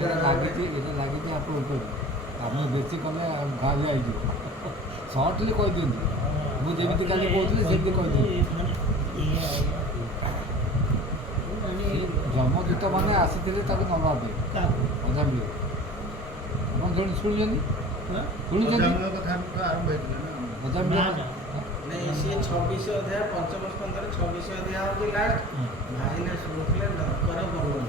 ଲାଗିଛି ଆପଣ ଉପରେ ଆମେ ବେଶୀ କଲେ ବାହାରି ହେଇଯିବ ସର୍ଟଲି କହିଦିଅନ୍ତୁ ମୁଁ ଯେମିତି କାଲି କହୁଥିଲି ସେମିତି କହିଦିଅନ୍ତୁ ଯମଦୂତ ମାନେ ଆସିଥିଲେ ତାକୁ ନବା ପାଇଁ ଅଜାମିଳ ଆପଣ ଶୁଣିଛନ୍ତି ଅଜାମିଳ नहीं सी 26 अध्याय पंचम स्कंदर 26 अध्याय होगी लास्ट भाईने शुणुले नरकर वर्णन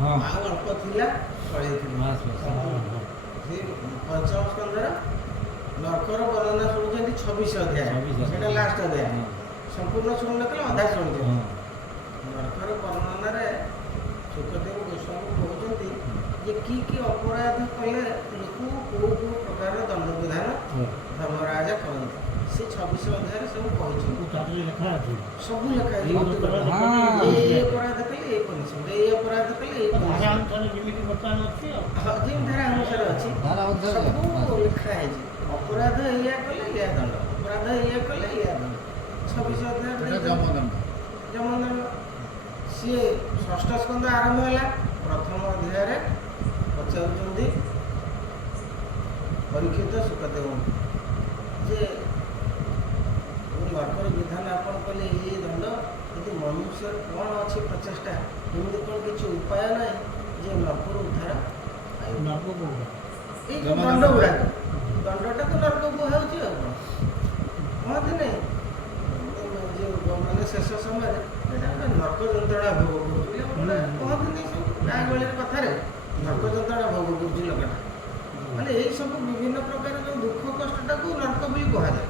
हाँ आ अल्प थिला पळे थिला से पंचम स्कंदर नरकर वर्णन शुणुଛନ୍ତି 26 अध्याय सेटा लास्ट अध्याय संपूर्ण शुणु नकले अधा शुणुଛନ୍ତି नरकर वर्णन रे सुखदेव गोस्वामी कहउଛନ୍ତି जे की अपराध कले लोक को प्रकार दंड विधान धर्मराजा करते से 26 अध्याय सब कहछि लिखा अछि सब लिखा अछि ये अपराध कले ए पनिशमेंट ये अपराध कले ए धारा अनुसार जेमिति वर्तमान अछि जे धारा अनुसार अछि सब लिखा अछि अपराध या कले या दंड अपराध या कले या दंड 26 अध्याय जमदंड से षष्ठ स्कंद आरंभ होला प्रथम अध्याय रे पचारुଛନ୍ତି परीक्षित सुखदेव जे नरकर विधान आपण कले ये दंड यदि मनुष्य कौन अच्छी प्रचेषा एमती कौन किसी उपाय ना जे नरकर उद्धार दंड गुड़ा दंडटा तो नरक को कहती नहीं मैंने शेष समय नरक जंत्रणा भोग कहती नहीं सब गाँ गहली कथार नरक जंत्रणा भोग कर लोकटा माने यही सब विभिन्न प्रकार जो दुख कष्टा को नरक भी कहुए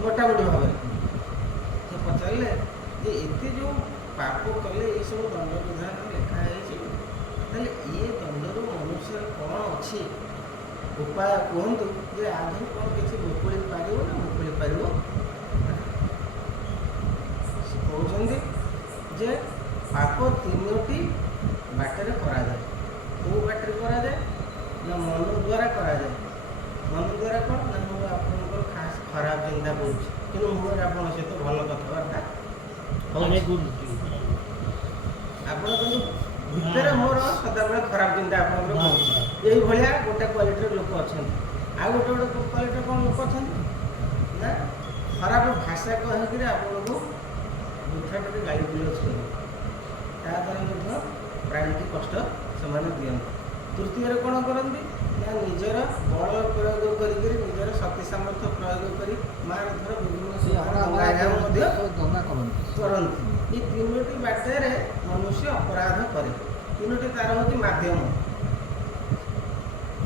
मोटामोटी भाव से पचारे जे एते जो पाप कले ये सब दंड विधान लिखाई ये दंडर मनुष्य कौन अच्छी उपाय कहतु जे आगे कौन किसी मुकुड़ी पार ना मुकुड़ी पार कहते जे पाप तीनोटी बाटर कराए कौ बाटर कराए ना मन द्वारा कराए मन द्वारा कौन ना मुझे आपंकर खास खराब चिंता करुँच कि मुझे आप सहित भल कथबार्ता आप भितर मोर सदाबले खराब चिंता आप ये गोटे क्वालिटी लोक अच्छा आ गोटे गोटे क्वालिटी कौन लोक अच्छा ना खराब भाषा कहीकि आपको मिठाटे गाड़ी बुलज कर द्वारा प्राणी की कष्ट से दिखते तृतीय कौन करती ना निजर बल प्रयोग कर निजर शक्ति सामर्थ्य प्रयोग कर मार धर विभिन्न करती ये तीनोटी बाटे मनुष्य अपराध करे तीनोटी तार हूँ मध्यम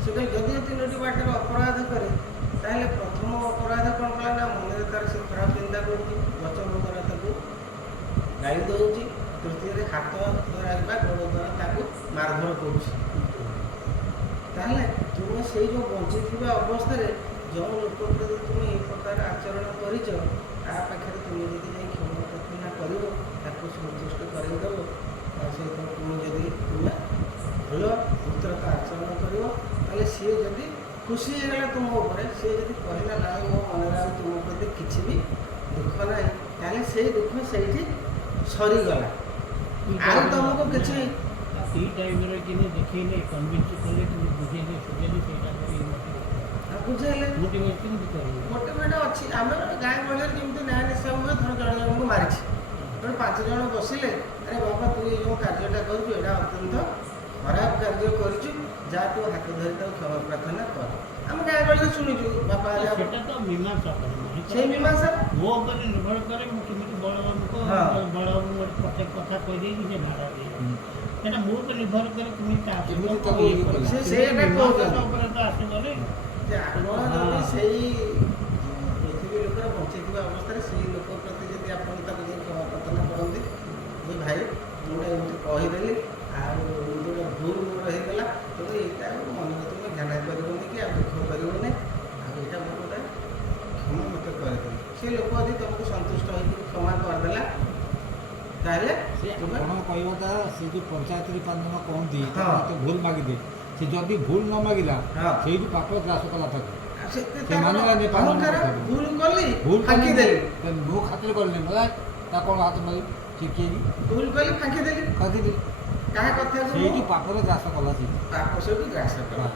से जदि तीनोटी बाटे अपराध करे ताहले प्रथम अपराध कौन कला ना मन तार से खराब चिंता कर वचन द्वारा गाड़ी दौर तृतीय हाथ द्वारा गोड़ द्वारा मारधर कर तुम्हें से जो बंची अवस्था जो लोक प्रति तुम ये प्रकार आचरण करछ पाखे तुम जब क्षमा प्रार्थना कर संतुष्ट करदेव सहित तुम जदि भल उत्तरता आचरण कर सी जदि खुशी होगा तुम ऊपर सी जब कहला ना मो मन तुम प्रति किसी भी दुख ना ताले से दुख से सरीगला आउ तुमको किसी टाइम देखने कन्विन्स कले बुझेले सुझेले बुझेले मोटिवेट अच्छी आम गाँ गहली जमी न्याय निश्चय हुए थर जन जन को मारी 5 जन बसिले अरे बाबा तू ये जो कार्यटा करूँ अत्यंत खराब कार्य कर तू हाथ धरी क्षमा प्रार्थना कर आम गाँ गहली शुणुचु बापा तो मीमांसा से मीमांसा मो निर्भर करे बड़ प्रत्येक कथा कहीदे से मो तो निर्भर करे तुम आसगले पृथ्वी लोक बंची अवस्था से लोक प्रति जब आप क्षमा प्रार्थना करते भाई मुझे एमती कहीदेली गोटे भूल मोर होगा तो यहाँ मन तुम ध्यान कर कि दुख कर यहाँ मोर गोटे क्षमा मत करदे से लोक यदि तुमको संतुष्ट हो क्षमा करदेला ताहले कहता से जो पंचायत पांच कहती तो भूल मागिदे से जदि भूल न मागिला से पाप ग्रास कला भूल कली भूल मो खातिर कल कौन हाथ मारी भूल कली फाँकी देली କାହା କଥାକୁ ସେଇଠି ପାପର ଗ୍ରାସ କଲା ସେଇଠି ପାପ ସେଇଠୁ ଗ୍ରାସ କଲା।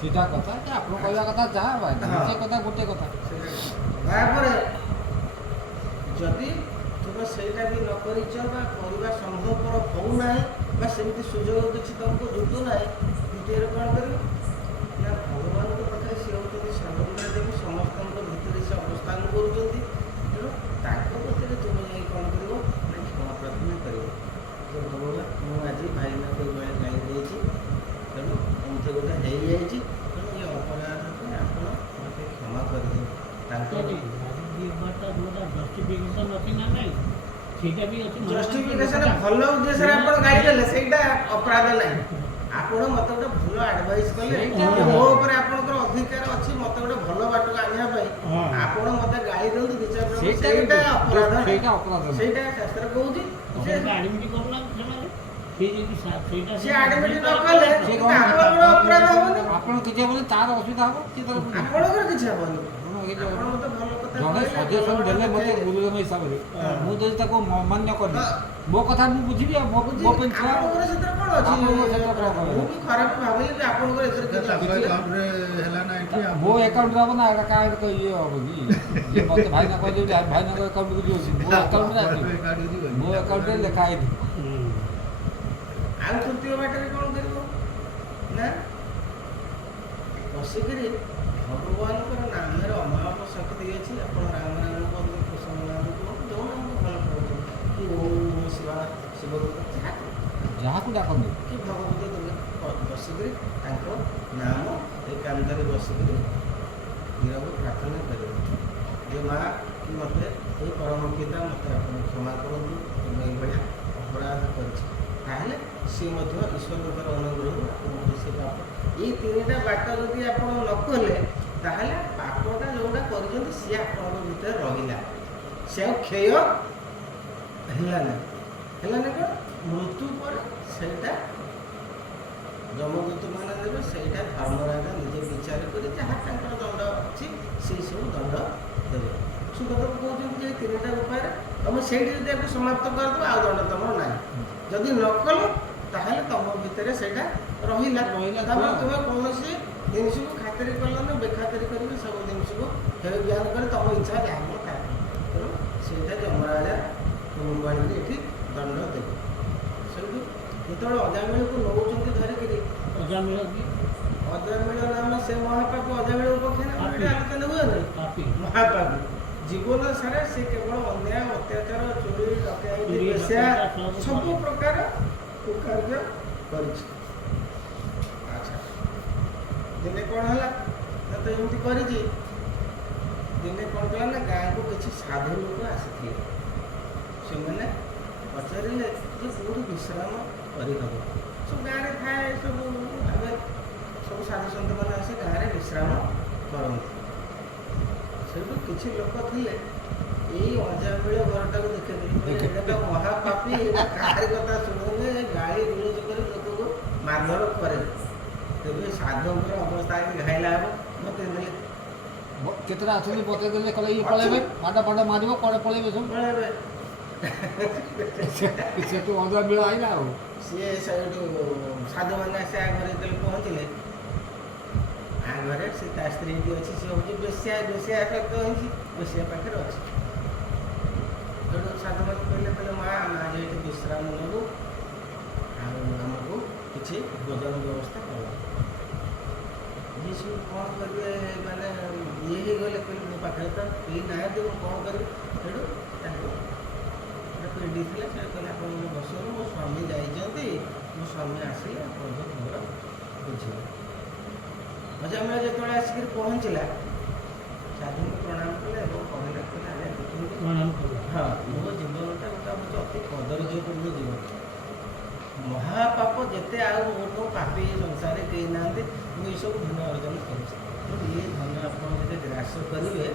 ସିଧା କଥା ଯେ ଆପଣ କହିବା କଥା ଯାହା ସେ କଥା ଗୋଟେ କଥା। ତାପରେ ଯଦି ତୁମେ ସେଇଟା ବି ନ କରିଛ ବା କରିବା ସମ୍ଭବପର ହଉନାହିଁ ବା ସେମିତି ସୁଯୋଗ କିଛି ତୁମକୁ ଜୁଟୁନାହିଁ, ଦ୍ୱିତୀୟରେ କ'ଣ କରିବ ନା ଭଗବାନଙ୍କ ପାଖରେ ସିଏ ହେଉଛନ୍ତି ସର୍ବଗୁଣା ଦେବୀ, ସମସ୍ତଙ୍କ ଭିତରେ ସେ ଅବସ୍ଥାନ କରୁଛନ୍ତି। ତେଣୁ ତାଙ୍କ କତିରେ ତୁମେ ଯାଇ କ'ଣ କରିବ ନା କ୍ଷମା ପ୍ରାର୍ଥନା କରିବ ଯେ ଭଗବାନ ମୁଁ ଆଜି ଭାଇନାଙ୍କୁ ଏଭଳିଆ ଗାଳି ଦେଇଛି, ତେଣୁ ଏମିତି ଗୋଟେ ହେଇଯାଇଛି, ତେଣୁ ଏ ଅପରାଧ ପାଇଁ ଆପଣ ମୋତେ କ୍ଷମା କରିଦେବେ। ତାଙ୍କ ଜଷ୍ଟିଫିକେସନ୍ ଅଛି ନା ନାହିଁ ସେଇଟା ବି ଅଛି। ଜଷ୍ଟିଫିକେସନ ଭଲ ଉଦ୍ଦେଶ୍ୟରେ ଆପଣ ଗାଳି ଦେଲେ ସେଇଟା ଅପରାଧ ନାହିଁ। ଆପଣ ମୋତେ ଗୋଟେ ଭଲ ଆଡଭାଇସ୍ କଲେ, ମୋ ଉପରେ ଆପଣଙ୍କର ଅଧିକାର ଅଛି ମୋତେ ଗୋଟେ ଭଲ ବାଟକୁ ଆଣିବା ପାଇଁ, ଆପଣ ମୋତେ ଗାଳି ଦିଅନ୍ତୁ ଦି ଚାରି ଜଣ, ସେଇଟା ଅପରାଧ ନାହିଁ। ସେଇଟା ଅପରାଧ ନାହିଁ। ସେଇଟା ଶାସ୍ତ୍ର କହୁଛି। ଆଡମିଟ୍ କରୁନାହାନ୍ତି ସେମାନେ, ସେ ଯଦି ସେଇଟା ସେ ଆଡମିଟ୍ ନ କଲେ ଆପଣଙ୍କର ଅପରାଧ ହବନି, ଆପଣ କିଛି ହବନି, ତାର ଅସୁବିଧା ହବ ସେ ତାର ଆପଣଙ୍କର କିଛି ହବନି। ଜଣେ ଆପଣ ମୋତେ ଭଲ କଥା ସଜେସନ ଦେଲେ ମୋତେ ଗୁରୁଜନ ହିସାବରେ, ମୁଁ ଯଦି ତାକୁ ଅମାନ୍ୟ କଲି ମୋ କଥା ମୁଁ ବୁଝିବି ଆଉ ମୋ ପାଇଁ ଛୁଆ ଆପଣଙ୍କର ସେଥିରେ କ'ଣ ଅଛି? ଆପଣଙ୍କର ସେଥିରେ କ'ଣ କହିବ? ମୁଁ ବି ଖରାପ ଭାବିଲି ଯେ ଆପଣଙ୍କର ଏଥିରେ କିଛି ଅଛି। ମୋ ଆକାଉଣ୍ଟରେ ହବ ନା ଏଇଟା କାହା ଇଏ ହବ କି ଯେ ମୋତେ ଭାଇନା କହିଲେ ଭାଇନାଙ୍କ ଆକାଉଣ୍ଟକୁ ଦିଅଛି ମୋ ଆକାଉଣ୍ଟରେ ଆସିବ, ମୋ ଆକାଉଣ୍ଟରେ ଲେଖା ହେଇଥିବ। ଆଉ ତୃତୀୟ ବାଟରେ କ'ଣ କରିବ ନା ବସିକିରି ଭଗବାନଙ୍କର ନାମରେ ଅମାପ ଶକ୍ତି ଅଛି, ଆପଣ ରାମ ନାମ କୁହନ୍ତୁ, କୃଷ୍ଣ ନାମ କୁହନ୍ତୁ, ଯେଉଁ ନାମକୁ ଭଲ ପାଉଛନ୍ତି, କି ଓମ୍ ଶିବ ଯାହାକୁ ଡାକନ୍ତୁ କି ଭଗବତ ତୁମେ ବସିକିରି ତାଙ୍କ ନାମ ଏ କାନ୍ଧରେ ବସିକିରି ନିରବ ପ୍ରାର୍ଥନା କରିବ ଯେ ମା କି ମୋତେ ଏଇ ପରମ ପିତା ମୋତେ ଆପଣ କ୍ଷମା କରନ୍ତୁ, ତୁମେ ଏଇଭଳିଆ ଅପରାଧ କରିଛି। ତାହେଲେ ସିଏ ମଧ୍ୟ ଈଶ୍ୱରଙ୍କର ଅନୁଗ୍ରହରୁ ଆପଣଙ୍କୁ ସେ ପାପ, ଏଇ ତିନିଟା ବାଟ ଯଦି ଆପଣ ନ କଲେ ତାହେଲେ ପାପଟା ଯେଉଁଟା କରିଛନ୍ତି ସିଏ ଆପଣଙ୍କ ଭିତରେ ରହିଲା, ସେ ଆଉ କ୍ଷୟ ହେଲା ନାହିଁ। କ'ଣ ମୃତ୍ୟୁ ପରେ ସେଇଟା ଯମଦୂତମାନେ ଦେବେ, ସେଇଟା ଧର୍ମରାଜା ନିଜେ ବିଚାର କରି ଯାହା ତାଙ୍କର ଦଣ୍ଡ ଅଛି ସେଇ ସବୁ ଦଣ୍ଡ ଦେବେ। ସୁଗତ କହୁଛନ୍ତି ଯେ ତିନିଟା ଉପାୟରେ ତମେ ସେଇଠି ଯଦି ତାକୁ ସମାପ୍ତ କରିଦେବ ଆଉ ଦଣ୍ଡ ତମର ନାହିଁ। ଯଦି ନ କଲ ତାହେଲେ ତମ ଭିତରେ ସେଇଟା ରହିଲା। ତାପରେ ତୁମେ କୌଣସି ଜିନିଷକୁ ଖାତିର କଲନି, ବେଖାତିର କରିକି ସବୁ ଜିନିଷକୁ ହେୟ ଜ୍ଞାନ କରି ତମ ଇଚ୍ଛା ଯାହା ହବ ତାହା। ତେଣୁ ସେଇଟା ଯମରାଜା ତୁମକୁ ଆଣିକି ଏଠି ଦଣ୍ଡ ଦେବେ। ସେଇଠୁ ଯେତେବେଳେ ଅଜାମିଳକୁ ନେଉଛନ୍ତି ଧରିକିରି, ଅଜାମିଳ କି ଅଜାମିଳ ନାମ ସେ ମହାପାପ, ଅଜାମିଳ ପକ୍ଷେ ନା ଆଲୋଚନା ହୁଏ ନାହିଁ। ମହାପାପ ଜୀବନ ସାରା ସେ କେବଳ ଅନ୍ୟାୟ ଅତ୍ୟାଚାର, ଚୋରି ଡକାୟତି, ବେଶ୍ୟା ସବୁ ପ୍ରକାର କୁକାର୍ଯ୍ୟ କରିଛି। ଆଚ୍ଛା, ଦିନେ କ'ଣ ହେଲା ନା ତ ଏମିତି କରିଛି, ଦିନେ କ'ଣ କଲା ନା ଗାଁକୁ କିଛି ସାଧୁ ଲୋକ ଆସିଥିଲେ। ସେମାନେ ପଚାରିଲେ ଯେ କେଉଁଠି ବିଶ୍ରାମ କରିହେବ। ସବୁ ଗାଁରେ ଥାଏ, ସବୁ ଆମେ ସବୁ ସାଧୁ ସନ୍ତମାନେ ଆସି ଗାଁରେ ବିଶ୍ରାମ କରନ୍ତି। ସେଇଠୁ କିଛି ଲୋକ ଥିଲେ ଏଇ ଅଜାମିଳ ଘରଟାକୁ ଦେଖିଦେଲେ, ଏଇଟା ତ ମହାପାପୀ, ଏଇଟା କାହାରି କଥା ଶୁଣୁନି, ଗାଳି ଗୁଲଜ କରି ଲୋକକୁ ମାରଧର କରେ, ତେବେ ସାଧୁଙ୍କର ଅବସ୍ଥା ଘାଇଲା ହେବ। ମୋତେ ଦେଲେ କେତେଟା ଅଛନ୍ତି ବତେଇ ଦେଲେ କହିଲେ ଇଏ ପଳେଇବେ, ମାଡ଼ ମାରିବ କୁଆଡ଼େ ପଳେଇବେ ସବୁ ପଳେଇବେ। ସେଠୁ ଅଜାମିଳ ଆଇଲା ଆଉ ସିଏ ସେଇଠୁ ସାଧୁମାନେ ଆସି ଆ ଘରେ ଯେତେବେଳେ ପହଞ୍ଚିଲେ, ଆ ଘରେ ସେ ତା ସ୍ତ୍ରୀଟି ଅଛି, ସେ ହେଉଛି ବେଶ୍ୟା ସକ୍ତ ହେଇଛି, ବେଶ୍ୟା ପାଖରେ ଅଛି। ତେଣୁ ସାଧୁମାନେ କହିଲେ ମା ଆମେ ଆଜି ଏଠି ବିଶ୍ରାମ ନେବୁ, ଆଉ ଆମକୁ କିଛି ଭୋଜନ ବ୍ୟବସ୍ଥା କର। ଯିଏ ସବୁ କ'ଣ କରିବେ, ମାନେ ଇଏ ହେଇଗଲେ, କହିଲେ ମୋ ପାଖରେ ତ କେହି ନାହାନ୍ତି, ମୁଁ କ'ଣ କରିବି। ତେଣୁ ତାଙ୍କୁ ଗୋଟେ ପିଣ୍ଡି ଥିଲା, ସେ କହିଲେ ଆପଣ ମୋ ବସନ୍ତୁ, ମୋ ସ୍ୱାମୀ ଯାଇଛନ୍ତି, ମୋ ସ୍ୱାମୀ ଆସିଲେ ଆପଣଙ୍କ ଖବର ବୁଝିବେ। ଅଜାମିଳ ଯେତେବେଳେ ଆସିକରି ପହଞ୍ଚିଲା, ସାଧୁଙ୍କୁ ପ୍ରଣାମ କଲେ ଏବଂ କହିଲେ ଆଜ୍ଞା ଦେଖନ୍ତୁ, ହଁ ମୋ ଜୀବନଟା ଗୋଟେ ହେଉଛି ଅତି କଦର୍ଯ୍ୟପୂର୍ଣ୍ଣ ଜୀବନ। ମହାପାପ ଯେତେ ଆଉ ମୋଠୁ ପାପୀ ଏ ସଂସାରରେ କେହି ନାହାନ୍ତି, ମୁଁ ଏସବୁ ଧନ ଅର୍ଜନ କରୁଛି। ତେଣୁ ଏ ଧନ ଆପଣ ଯଦି ଗ୍ରାସ କରିବେ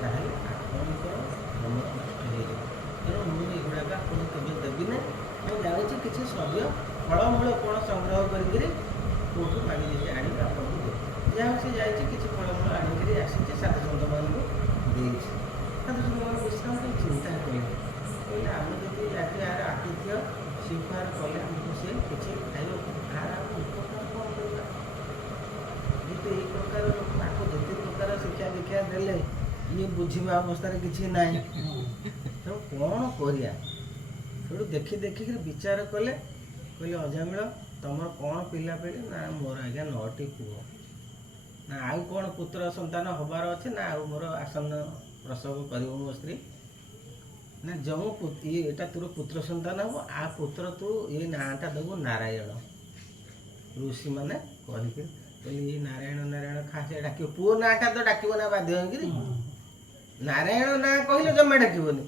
ତାହେଲେ ଆପଣଙ୍କର ଧନ ନଷ୍ଟ ହେଇଯିବ। ତେଣୁ ମୁଁ ଏଗୁଡ଼ାକ ଆପଣଙ୍କୁ କେବେ ଦେବି ନାହିଁ। ମୁଁ ଯାଉଛି କିଛି ସବ୍ୟ ଫଳମୂଳ କ'ଣ ସଂଗ୍ରହ କରିକିରି କେଉଁଠୁ ମାଗି ଦେଇକି ଆଣିକି ଆପଣଙ୍କୁ ଦେବି। ଯାହା ହଉ ସେ ଯାଇଛି, କିଛି ଫଳମୂଳ ଆଣିକିରି ଆସିଛି, ସାଧୁସନ୍ତମାନଙ୍କୁ ଦେଇଛି। ସାଧୁସନ୍ତମାନେ ବିଶ୍ରାମ ପାଇଁ ଚିନ୍ତା କଲେ, କହିଲେ ଆମେ ଯଦି ଆଜି ଆର ଆତିଥ୍ୟ ସ୍ୱୀକାର କଲେ ଆମକୁ ସେ କିଛି ଖାଇବ ଆର ଆଉ ଉପକାର କ'ଣ କରିବା? ଯେହେତୁ ଏଇ ପ୍ରକାର ଲୋକ ତାକୁ ଯେତେ ପ୍ରକାର ଶିକ୍ଷା ଦୀକ୍ଷା ଦେଲେ ଇଏ ବୁଝିବା ଅବସ୍ଥାରେ କିଛି ନାହିଁ। ତେଣୁ କ'ଣ କରିବା? ସେଠୁ ଦେଖିକିରି ବିଚାର କଲେ, କହିଲେ ଅଜାମିଳ ତମର କ'ଣ ପିଲାପିଲି? ନା ମୋର ଆଜ୍ଞା 9ଟି ପୁଅ। ନା ଆଉ କ'ଣ ପୁତ୍ର ସନ୍ତାନ ହେବାର ଅଛି? ନା ଆଉ ମୋର ଆସନ୍ନ ପ୍ରସବ କରିବ ମୋ ସ୍ତ୍ରୀ। ନା ଯେଉଁ ଏଇଟା ତୋର ପୁତ୍ର ସନ୍ତାନ ହେବ, ଆ ପୁତ୍ର ତୁ ଏଇ ନାଁଟା ଦେବୁ ନାରାୟଣ। ଋଷିମାନେ କହିକି କହିଲେ ଏଇ ନାରାୟଣ ନାରାୟଣ ଖାସେ ଡାକିବ, ପୁଅ ନାଁଟା ତ ଡାକିବ ନା ବାଧ୍ୟ ହେଇକିରି। ନାରାୟଣ ନାଁ କହିଲେ ଜମା ଡାକିବନି।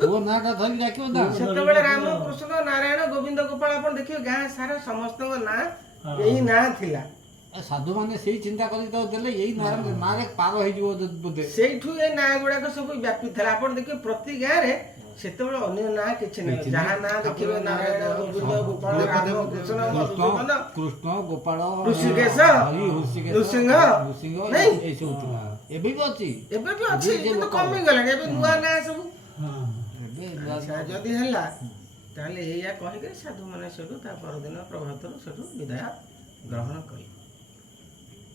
ପୁଅ ନାଁଟା ଧରି ଡାକିବ ନା। ସେତେବେଳେ ରାମ କୃଷ୍ଣ ନାରାୟଣ ଗୋବିନ୍ଦ ଗୋପାଳ ଆପଣ ଦେଖିବେ ଗାଁ ସାରା ସମସ୍ତଙ୍କ ନାଁ ଏଇ ନାଁ ଥିଲା। ସାଧୁମାନେ ସେଇ ଚିନ୍ତା କରିକି ତାକୁ ଦେଲେ ଏଇ ନାଁରେ ପାର ହେଇଯିବ ବୋଧେ। ସେଇଠୁ ଏ ନାଁ ଗୁଡାକ ସବୁ ବ୍ୟାପି ଥିଲା। ଆପଣ ଦେଖିବେ ପ୍ରତି ଗାଁରେ ସେତେବେଳେ ଅନ୍ୟ ନାଁ କିଛି ନାହିଁ। ଯାହା ନାଁ ଦେଖିବେ ନାରାୟଣ ଗୋବିନ୍ଦ ଗୋପାଳ ରାମ କୃଷ୍ଣ ମଧୁସୂଦନ କୃଷ୍ଣ ଗୋପାଳ ଋଷିକେଶ ନୃସିଂହ ନାଇଁ ଏସବୁ ଥିଲା। ଏବେ ବି ଅଛି, ଏବେ ବି ଅଛି କିନ୍ତୁ କମିଗଲାଣି। ଏବେ ନୂଆ ନାଁ ସବୁ। ଏବେ ଯଦି ହେଲା ତାହେଲେ ଏଇଆ କହିକି ସାଧୁମାନେ ସେଠୁ ତା ପରଦିନ ପ୍ରଭାତରୁ ସେଠୁ ବିଦାୟ ଗ୍ରହଣ କଲେ।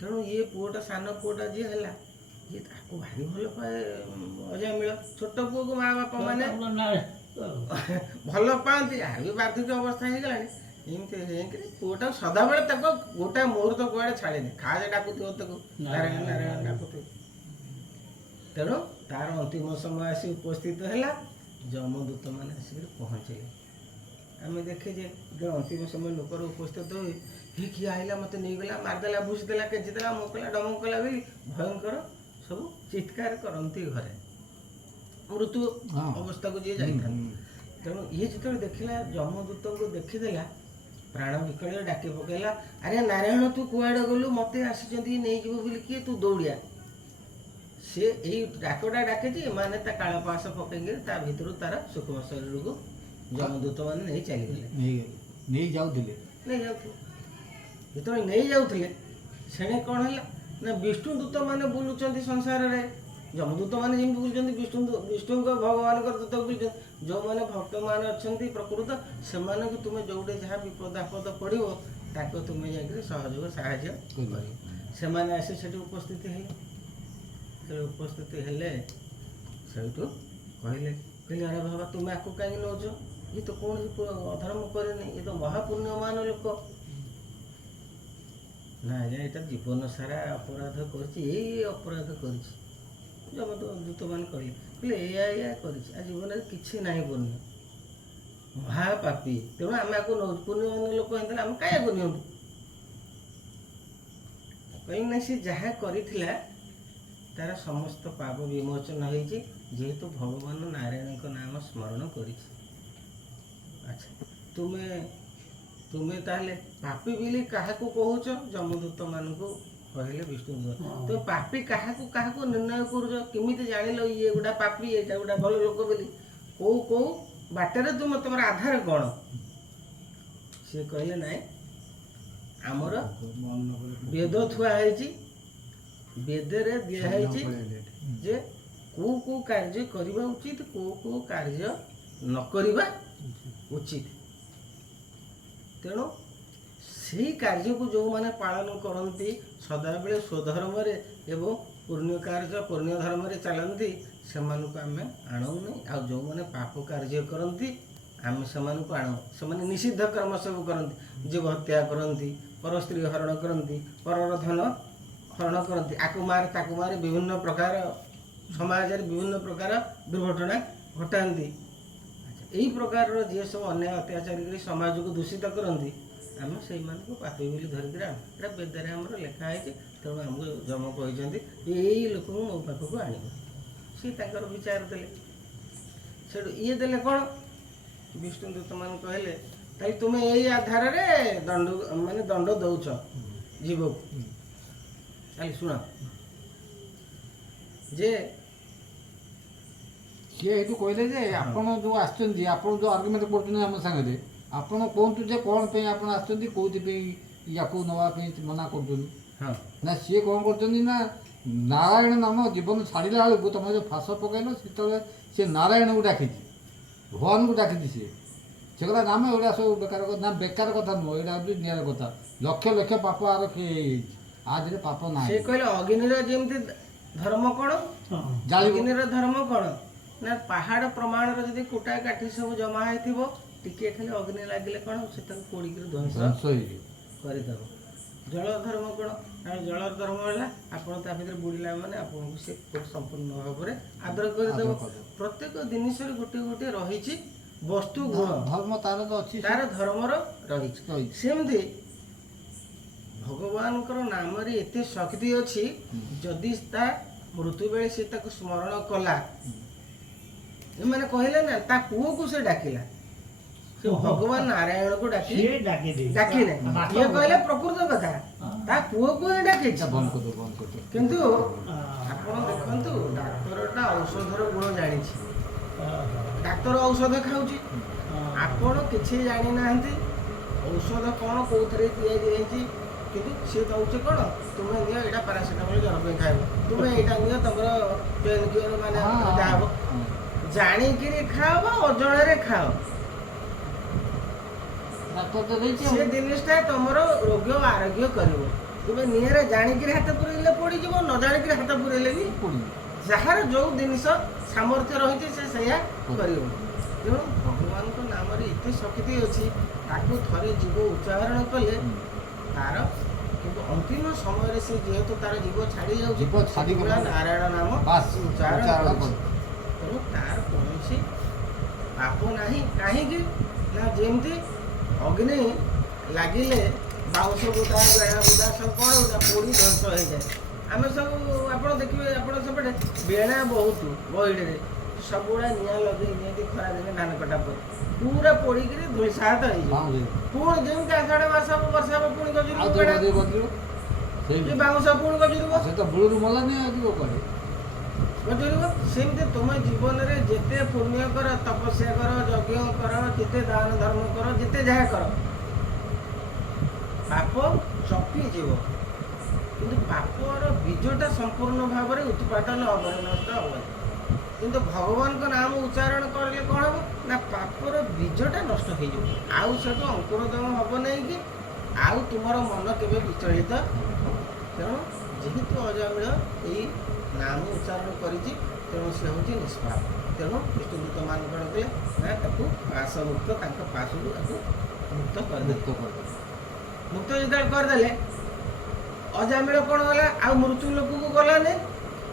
ତେଣୁ ଇଏ ପୁଅଟା ସାନ ପୁଅଟା ଯିଏ ହେଲା, ଇଏ ତାକୁ ଭାରି ଭଲ ପାଏ ଅଜାମିଳ। ଛୋଟ ପୁଅକୁ ମା ବାପା ମାନେ ଭଲ ପାଆନ୍ତି। ଆଉ ବି ବାର୍ଦ୍ଧକ୍ୟ ଅବସ୍ଥା ହେଇଗଲାଣି। ଏମିତି ହେଇକିରି ପୁଅଟାକୁ ସଦାବେଳେ ତାକୁ ଗୋଟାଏ ମୁହୂର୍ତ୍ତ କୁଆଡ଼େ ଛାଡ଼େନି, ଖାଜେ ଡାକୁଥିବ ତାକୁ ନାରାୟଣ ନାରାୟଣ ଡାକୁଥିବ। ତେଣୁ ତାର ଅନ୍ତିମ ସମୟ ଆସି ଉପସ୍ଥିତ ହେଲା। ଯମଦୂତ ମାନେ ଆସିକି ପହଞ୍ଚିଲେ। ଆମେ ଦେଖିଛେ ଯେ ଅନ୍ତିମ ସମୟ ଲୋକର ଉପସ୍ଥିତ ହୋଇ କିଏ କିଏ ଆଇଲା ମୋତେ ନେଇଗଲା, ମାରିଦେଲା, ଭୁଷିଦେଲା, କେଜିଦେଲା, ମୁଁ କଲା ଡମକ କଲା ବୋଲି ଭୟଙ୍କର ସବୁ ଚିତ୍କାର କରନ୍ତି ଘରେ, ମୃତ୍ୟୁ ଅବସ୍ଥାକୁ ଯିଏ ଯାଇଥାନ୍ତି। ତେଣୁ ଇଏ ଯେତେବେଳେ ଦେଖିଲା ଯମଦୂତଙ୍କୁ ଦେଖିଦେଲା, ପ୍ରାଣ ବିକଳରେ ଡାକି ପକେଇଲା, ଆରେ ନାରାୟଣ ତୁ କୁଆଡ଼େ ଗଲୁ? ମୋତେ ଆସିଛନ୍ତି ନେଇଯିବ ବୋଲି, କିଏ ତୁ ଦୌଡ଼ିଆ। ସେ ଏଇ ଡାକଟା ଡାକିଛି, ଏମାନେ ତା କାଳ ପାଶ ପକେଇକି ତା ଭିତରୁ ତାର ସୂକ୍ଷ୍ମ ଶରୀରକୁ ଯମଦୂତ ମାନେ ନେଇ ଚାଲିଗଲେ। ନେଇଯାଉଥିଲେ। ଯେତେବେଳେ ନେଇ ଯାଉଥିଲେ ସେଣେ କ'ଣ ହେଲା ନା ବିଷ୍ଣୁ ଦୂତ ମାନେ ବୁଲୁଛନ୍ତି ସଂସାରରେ। ଯମଦୂତ ମାନେ ଯେମିତି ବୁଲୁଛନ୍ତି, ବିଷ୍ଣୁଙ୍କ ଭଗବାନଙ୍କର ଦୂତ ବୁଲୁଛନ୍ତି। ଯେଉଁମାନେ ଭକ୍ତମାନେ ଅଛନ୍ତି ପ୍ରକୃତ, ସେମାନଙ୍କୁ ତୁମେ ଯେଉଁଠି ଯାହା ବିପଦ ଆପଦ ପଡ଼ିବ ତାକୁ ତୁମେ ଯାଇକରି ସହଯୋଗ ସାହାଯ୍ୟ କରିବ। ସେମାନେ ଆସି ସେଠି ଉପସ୍ଥିତ ହେଲେ। ଯେତେବେଳେ ଉପସ୍ଥିତ ହେଲେ ସେଇଠୁ କହିଲେ ଆରେ ବାବା ତୁମେ ଆକୁ କାହିଁକି ନେଉଛ? ଇଏ ତ କୌଣସି ଅଧର୍ମ କରେନି, ଇଏ ତ ମହାପୁଣ୍ୟମାନ ଲୋକ। ନା ଆଜ୍ଞା ଏଇଟା ଜୀବନ ସାରା ଅପରାଧ କରିଛି, ଏଇ ଅପରାଧ କରିଛି। ଯମଦୂତମାନେ କହିଲେ ଏଇଆ କରିଛି, ଆଉ ଜୀବନରେ କିଛି ନାହିଁ ପୁଣ୍ୟ, ମହାପାପୀ। ତେଣୁ ଆମେ ଆକୁ ନେଉଛୁ। ପୁଣ୍ୟମାନ ଲୋକ ହେଇଥିଲେ ଆମେ କାହିଁକୁ ନିଅନ୍ତୁ? କହିଲେ ନା ସେ ଯାହା କରିଥିଲା ତାର ସମସ୍ତ ପାପ ବିମୋଚନ ହେଇଛି, ଯେହେତୁ ଭଗବାନ ନାରାୟଣଙ୍କ ନାମ ସ୍ମରଣ କରିଛି। ଆଚ୍ଛା ତୁମେ ତାହେଲେ ପାପୀ ବୋଲି କାହାକୁ କହୁଛ? ଯମଦୂତ ମାନଙ୍କୁ କହିଲେ ବିଷ୍ଣୁଦୂତ। ତୁମେ ପାପୀ କାହାକୁ ନିର୍ଣ୍ଣୟ କରୁଛ? କେମିତି ଜାଣିଲ ଇଏ ଗୋଟା ପାପୀ, ଏଇଟା ଗୋଟା ଭଲ ଲୋକ ବୋଲି? କୋଉ ବାଟରେ ତମର ଆଧାର କ'ଣ? ସିଏ କହିଲେ ନାଇଁ, ଆମର ବେଦ ଥୁଆ ହେଇଛି, ବେଦରେ ଦିଆ ହେଇଛି ଯେ କୋଉ କାର୍ଯ୍ୟ କରିବା ଉଚିତ, କୋଉ କାର୍ଯ୍ୟ ନ କରିବା ଉଚିତ। ତେଣୁ ସେଇ କାର୍ଯ୍ୟକୁ ଯେଉଁମାନେ ପାଳନ କରନ୍ତି, ସଦାବେଳେ ସ୍ୱଧର୍ମରେ ଏବଂ ପୁଣ୍ୟ ଧର୍ମରେ ଚାଲନ୍ତି, ସେମାନଙ୍କୁ ଆମେ ଆଣୁନି। ଆଉ ଯେଉଁମାନେ ପାପ କାର୍ଯ୍ୟ କରନ୍ତି ଆମେ ସେମାନଙ୍କୁ ଆଣୁ। ସେମାନେ ନିଷିଦ୍ଧ କର୍ମ ସବୁ କରନ୍ତି, ଜୀବ ହତ୍ୟା କରନ୍ତି, ପର ସ୍ତ୍ରୀ ହରଣ କରନ୍ତି, ପରର ଧନ ହରଣ କରନ୍ତି, ଆକୁ ମାରେ ତାକୁ ମାରେ, ବିଭିନ୍ନ ପ୍ରକାର ସମାଜରେ ବିଭିନ୍ନ ପ୍ରକାର ଦୁର୍ଘଟଣା ଘଟାନ୍ତି। ଏହି ପ୍ରକାରର ଯିଏ ସବୁ ଅନ୍ୟାୟ ଅତ୍ୟାଚାର କରି ସମାଜକୁ ଦୂଷିତ କରନ୍ତି, ଆମେ ସେଇମାନଙ୍କୁ ପାପୀ ବୋଲି ଧରିକିରି ଏଇଟା ବେଦରେ ଆମର ଲେଖା ହେଇଛି। ତେଣୁ ଆମକୁ ଯମ କହିଛନ୍ତି ଏଇ ଲୋକଙ୍କୁ ମୋ ପାଖକୁ ଆଣିବ। ସିଏ ତାଙ୍କର ବିଚାର ଦେଲେ। ସେଠୁ ଇଏ ଦେଲେ କ'ଣ? ବିଷ୍ଣୁଦୂତ ମାନେ କହିଲେ ତାହେଲେ ତୁମେ ଏଇ ଆଧାରରେ ଦଣ୍ଡ ଦଉଛ ଜୀବକୁ। ତାହେଲେ ଶୁଣ, ଯେ ସିଏ ଏଇଠୁ କହିଲେ ଯେ ଆପଣ ଯେଉଁ ଆସିଛନ୍ତି, ଆପଣ ଯେଉଁ ଆର୍ଗୁମେଣ୍ଟ କରୁଛନ୍ତି ଆମ ସାଙ୍ଗରେ, ଆପଣ କୁହନ୍ତୁ ଯେ କ'ଣ ପାଇଁ ଆପଣ ଆସିଛନ୍ତି, କେଉଁଥିପାଇଁ ୟାକୁ ନେବା ପାଇଁ ମନା କରୁଛନ୍ତି। ନା ସିଏ କ'ଣ କରୁଛନ୍ତି ନା ନାରାୟଣ ନାମ ଜୀବନ ଛାଡ଼ିଲା ବେଳକୁ ତମେ ଯେଉଁ ଫାଶ ପକାଇଲ ସେତେବେଳେ ସେ ନାରାୟଣକୁ ଡାକିଛି। ଭଗବାନଙ୍କୁ ଡାକିଛି ସିଏ ସେ କଥା ନାମେ ଏଗୁଡ଼ା ସବୁ ବେକାର କଥା ନା ବେକାର କଥା ନୁହଁ ଏଇଟା ହେଉଛି ନିଆର କଥା ଲକ୍ଷ ଲକ୍ଷ ପାପ ଆର ହେଇଯାଇଛି ଆ ଦେହରେ ପାପ ସେ ନାହିଁ କହିଲେ ଅଗ୍ନିର ଯେମିତି ଧର୍ମ କଣ ଜାଳିବ ଅଗ୍ନିର ଧର୍ମ କଣ ନା ପାହାଡ଼ ପ୍ରମାଣର ଯଦି କୁଟା କାଠି ସବୁ ଜମା ହେଇଥିବ ଟିକେ ଖାଲି ଅଗ୍ନି ଲାଗିଲେ କଣ ସେ ତାକୁ ପୋଡ଼ିକିରି ଧ୍ୱଂସ ଧ୍ୱଂସ ହେଇଯିବ କରିଦେବ। ଜଳ ଧର୍ମ କଣ ନା ଜଳର ଧର୍ମ ହେଲା ଆପଣ ତା ଭିତରେ ବୁଡ଼ିଲା ମାନେ ଆପଣଙ୍କୁ ସେ ସମ୍ପୂର୍ଣ୍ଣ ଭାବରେ ଆଦର କରିଦେବ। ଆଦର କରିଦେବ। ପ୍ରତ୍ୟେକ ଜିନିଷରେ ଗୋଟିଏ ଗୋଟିଏ ରହିଛି ବସ୍ତୁ ଗୁଣ ଧର୍ମ ତାର ତ ଅଛି ତାର ଧର୍ମର ରହିଛି। ରହିଛି। ସେମିତି ଭଗବାନଙ୍କର ନାମରେ ଏତେ ଶକ୍ତି ଅଛି ଯଦି ତା ମୃତ୍ୟୁ ବେଳେ ସେ ତାକୁ ସ୍ମରଣ କଲା ଏମାନେ କହିଲେ ନା ତା ପୁଅକୁ ସେ ଡାକିଲା ସେ ଭଗବାନ ନାରାୟଣକୁ ଡାକି ସିଏ ଡାକିଦେଇ ଡାକିଲେ ଇଏ କହିଲେ ପ୍ରକୃତ କଥା ତା ପୁଅକୁ ହିଁ ଡାକିଛି ଏଇଟା ବନ୍ଦ କରିଦିଅ ବନ୍ଦ କରିଦିଅ କିନ୍ତୁ ଆପଣ ଦେଖନ୍ତୁ ଡାକ୍ତରଟା ଔଷଧର ଗୁଣ ଜାଣିଛି ଡାକ୍ତର ଔଷଧ ଖାଉଛି ଆପଣ କିଛି ଜାଣିନାହାନ୍ତି ଔଷଧ କ'ଣ କୋଉଥିରେ ତିଆରି ହେଇଛି କିନ୍ତୁ ସିଏ ଦେଉଛି କ'ଣ ତୁମେ ନିଅ ଏଇଟା ପାରାସିଟାମଲ ଜ୍ୱର ପାଇଁ ଖାଇବ ତୁମେ ଏଇଟା ନିଅ ତମର ପେନ୍ କିୟର ମାନେ ଯାହା ହବ ଜାଣିକିରି ଖାଅ ବା ଅଜଣାରେ ଖାଅ ଡାକ୍ତର ତ ଦେଇଛି ସେ ଜିନିଷଟା ତମର ରୋଗ ଆରୋଗ୍ୟ କରିବ ତୁମେ ନିଆଁରେ ଜାଣିକିରି ହାତ ପୁରେଇଲେ ପଡ଼ିଯିବ ନ ଜାଣିକିରି ହାତ ପୁରେଇଲେ ବି ଯାହାର ଯୋଉ ଜିନିଷ ସାମର୍ଥ୍ୟ ରହିଛି ସେ ସେଇଆ କରିବ। ତେଣୁ ଭଗବାନଙ୍କ ନାମରେ ଏତେ ଶକ୍ତି ଅଛି ତାକୁ ଥରେ ଜୀବ ଉଚ୍ଚାରଣ କଲେ ତାର କିନ୍ତୁ ଅନ୍ତିମ ସମୟରେ ସେ ଯେହେତୁ ତାର ଜୀବ ଛାଡ଼ି ଯାଉଛି ଜୀବ ଛାଡ଼ି ଗଲା ନାରାୟଣ ନାମ ବାସ୍ ଉଚ୍ଚାରଣ ଉଚ୍ଚାରଣ କରୁଛି। ତେଣୁ ତାର କୌଣସି ପାପ ନାହିଁ କାହିଁକି ନା ଯେମିତି ଅଗ୍ନି ଲାଗିଲେ ବାଉଁଶ ବୁଦା ବେଣା ବୁଦା ସବୁ କ'ଣ ପୋଡ଼ି ଧ୍ୱଂସ ହେଇଯାଏ ଆମେ ସବୁ ଆପଣ ଦେଖିବେ ଆପଣ ସେପଟେ ବେଣା ବହୁତ ବହିଡ଼ରେ ସବୁଗୁଡ଼ା ନିଆଁ ଲଗେଇ ନିଅନ୍ତି ଖରାଦିନେ ଧାନ କଟା ପରେ ପୁରା ପୋଡ଼ିକିରି ଧୂଳିସାତ ହେଇଯିବ ପୁଣି ଯେମିତି ଆଷାଢ଼ ମାସ ହବ ବର୍ଷା ହବ ପୁଣି ଗଜୁରିବ ବେଣା ସେ ବାଉଁଶ ପୁଣି ଗଜୁରିବ ସେ ତ ମୂଳରୁ ମଲାନି ଆଉ ଯିବ କୁଆଡ଼େ ଗଜୁରିବ। ସେମିତି ତୁମେ ଜୀବନରେ ଯେତେ ପୁଣ୍ୟ କର ତପସ୍ୟା କର ଯଜ୍ଞ କର ଯେତେ ଦାନ ଧର୍ମ କର ଯେତେ ଯାହା କର ପାପ ଚପିଯିବ କିନ୍ତୁ ପାପର ବୀଜଟା ସମ୍ପୂର୍ଣ୍ଣ ଭାବରେ ଉତ୍ପାଦନ ହେବନି ନଷ୍ଟ ହେବନି କିନ୍ତୁ ଭଗବାନଙ୍କ ନାମ ଉଚ୍ଚାରଣ କରିଲେ କ'ଣ ହେବ ନା ପାପର ବୀଜଟା ନଷ୍ଟ ହେଇଯିବ ଆଉ ସେଠୁ ଅଙ୍କୁରୋଦନ ହେବ ନାହିଁ କି ଆଉ ତୁମର ମନ କେବେ ବିଚଳିତ ତେଣୁ ଯେହେତୁ ଅଜାମିଳ ଏଇ ନାମ ଉଚ୍ଚାରଣ କରିଛି ତେଣୁ ସେ ହେଉଛି ନିଷ୍ପାପ ତେଣୁ ବିଷ୍ଣୁଦୂତମାନେ କ'ଣ କଲେ ନା ତାକୁ ପାଶ ମୁକ୍ତ ତାଙ୍କ ପାଶରୁ ତାକୁ ମୁକ୍ତ କରିଦେଲେ ମୁକ୍ତ ଯେତେବେଳେ କରିଦେଲେ ଅଜାମିଳ କ'ଣ ହେଲା ଆଉ ମୃତ୍ୟୁ ଲୋକକୁ ଗଲାନି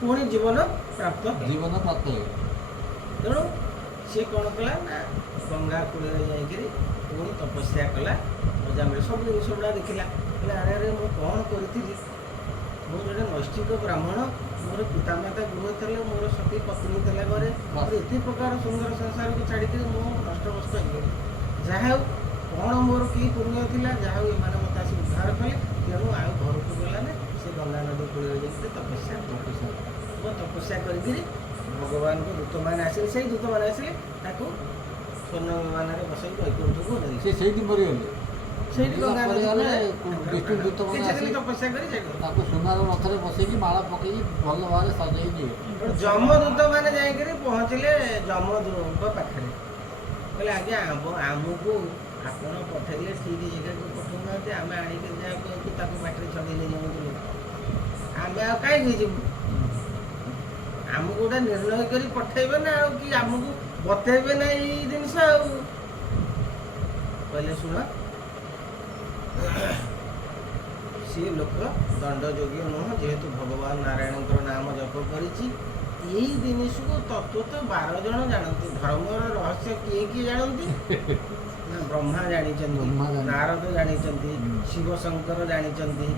ପୁଣି ଜୀବନ ପ୍ରାପ୍ତ ତେଣୁ ସିଏ କ'ଣ କଲା ନା ଗଙ୍ଗା କୂଳରେ ଯାଇକିରି ପୁଣି ତପସ୍ୟା କଲା ଅଜାମିଳ ସବୁ ଜିନିଷ ଗୁଡ଼ା ଦେଖିଲା କହିଲା ଆରେ ମୁଁ କ'ଣ କରିଥିଲି ମୁଁ ଜଣେ ନୈଷ୍ଠିକ ବ୍ରାହ୍ମଣ ମୋର ପିତାମାତା ଗୃହ ଥିଲେ ମୋର ସତୀ ପତ୍ନୀ ଥିଲା ଘରେ ମୋର ଏତେ ପ୍ରକାର ସୁନ୍ଦର ସଂସାରକୁ ଛାଡ଼ିକିରି ମୁଁ ନଷ୍ଟଭଷ୍ଟ ହେଇଗଲି ଯାହା ହଉ କ'ଣ ମୋର କି ପୁଣ୍ୟ ଥିଲା ଯାହା ହଉ ଏମାନେ ମୋତେ ଆସି ଉଦ୍ଧାର କଲେ ତେଣୁ ଆଉ ଘରକୁ ଗଲାନି ସେ ଗଙ୍ଗା ନଦୀ କୂଳରେ ଯାଇକି ତପସ୍ୟା କରିକିରି ଭଗବାନଙ୍କ ଦୂତମାନେ ଆସିଲେ ସେଇ ଦୂତମାନେ ଆସିଲେ ତାକୁ ସ୍ୱର୍ଣ୍ଣ ବିମାନରେ ବସେଇ ବୈକୁଣ୍ଠକୁ ନେଲେ ସେ ସେଇଠି ମରିଗଲେ ସେଇଠି ଗଙ୍ଗା ନଦୀ ବିଷ୍ଣୁ ଦୂତମାନେ ଆସିଲେ ତପସ୍ୟା କରି ତାକୁ ସୁନାର ରଥରେ ବସେଇକି ମାଳ ପକେଇକି ଭଲ ଭାବରେ ସଜେଇ ଦିଏ ଯମଦୂତମାନେ ଯାଇକରି ପହଞ୍ଚିଲେ ଯମଦୂତଙ୍କ ପାଖରେ କହିଲେ ଆଜ୍ଞା ଆମକୁ ଆପଣ ପଠେଇଲେ ଠିକ୍ ଜାଗାକୁ ପଠଉନାହାନ୍ତି ଆମେ ଆଣିକି ଯାହା କହିକି ତାକୁ ବାଟରେ ଛଡ଼େଇ ନେଇଯାଉଥିଲୁ ଆମେ ଆଉ କାହିଁକି ଯିବୁ ଆମକୁ ଗୋଟେ ନିର୍ଣ୍ଣୟ କରି ପଠେଇବେ ନା ଆଉ କି ଆମକୁ ବତେଇବେ ନା ଏଇ ଜିନିଷ ଆଉ କହିଲେ ଶୁଣ ସିଏ ଲୋକ ଦଣ୍ଡଯୋଗ୍ୟ ନୁହଁ ଯେହେତୁ ଭଗବାନ ନାରାୟଣଙ୍କର ନାମ ଜପ କରିଛି ଏଇ ଜିନିଷକୁ ତତ୍ତ୍ୱତଃ 12 ଜଣ ଜାଣନ୍ତି ଧର୍ମର ରହସ୍ୟ କିଏ କିଏ ଜାଣନ୍ତି ନା ବ୍ରହ୍ମା ଜାଣିଛନ୍ତି ନାରଦ ଜାଣିଛନ୍ତି ଶିବ ଶଙ୍କର ଜାଣିଛନ୍ତି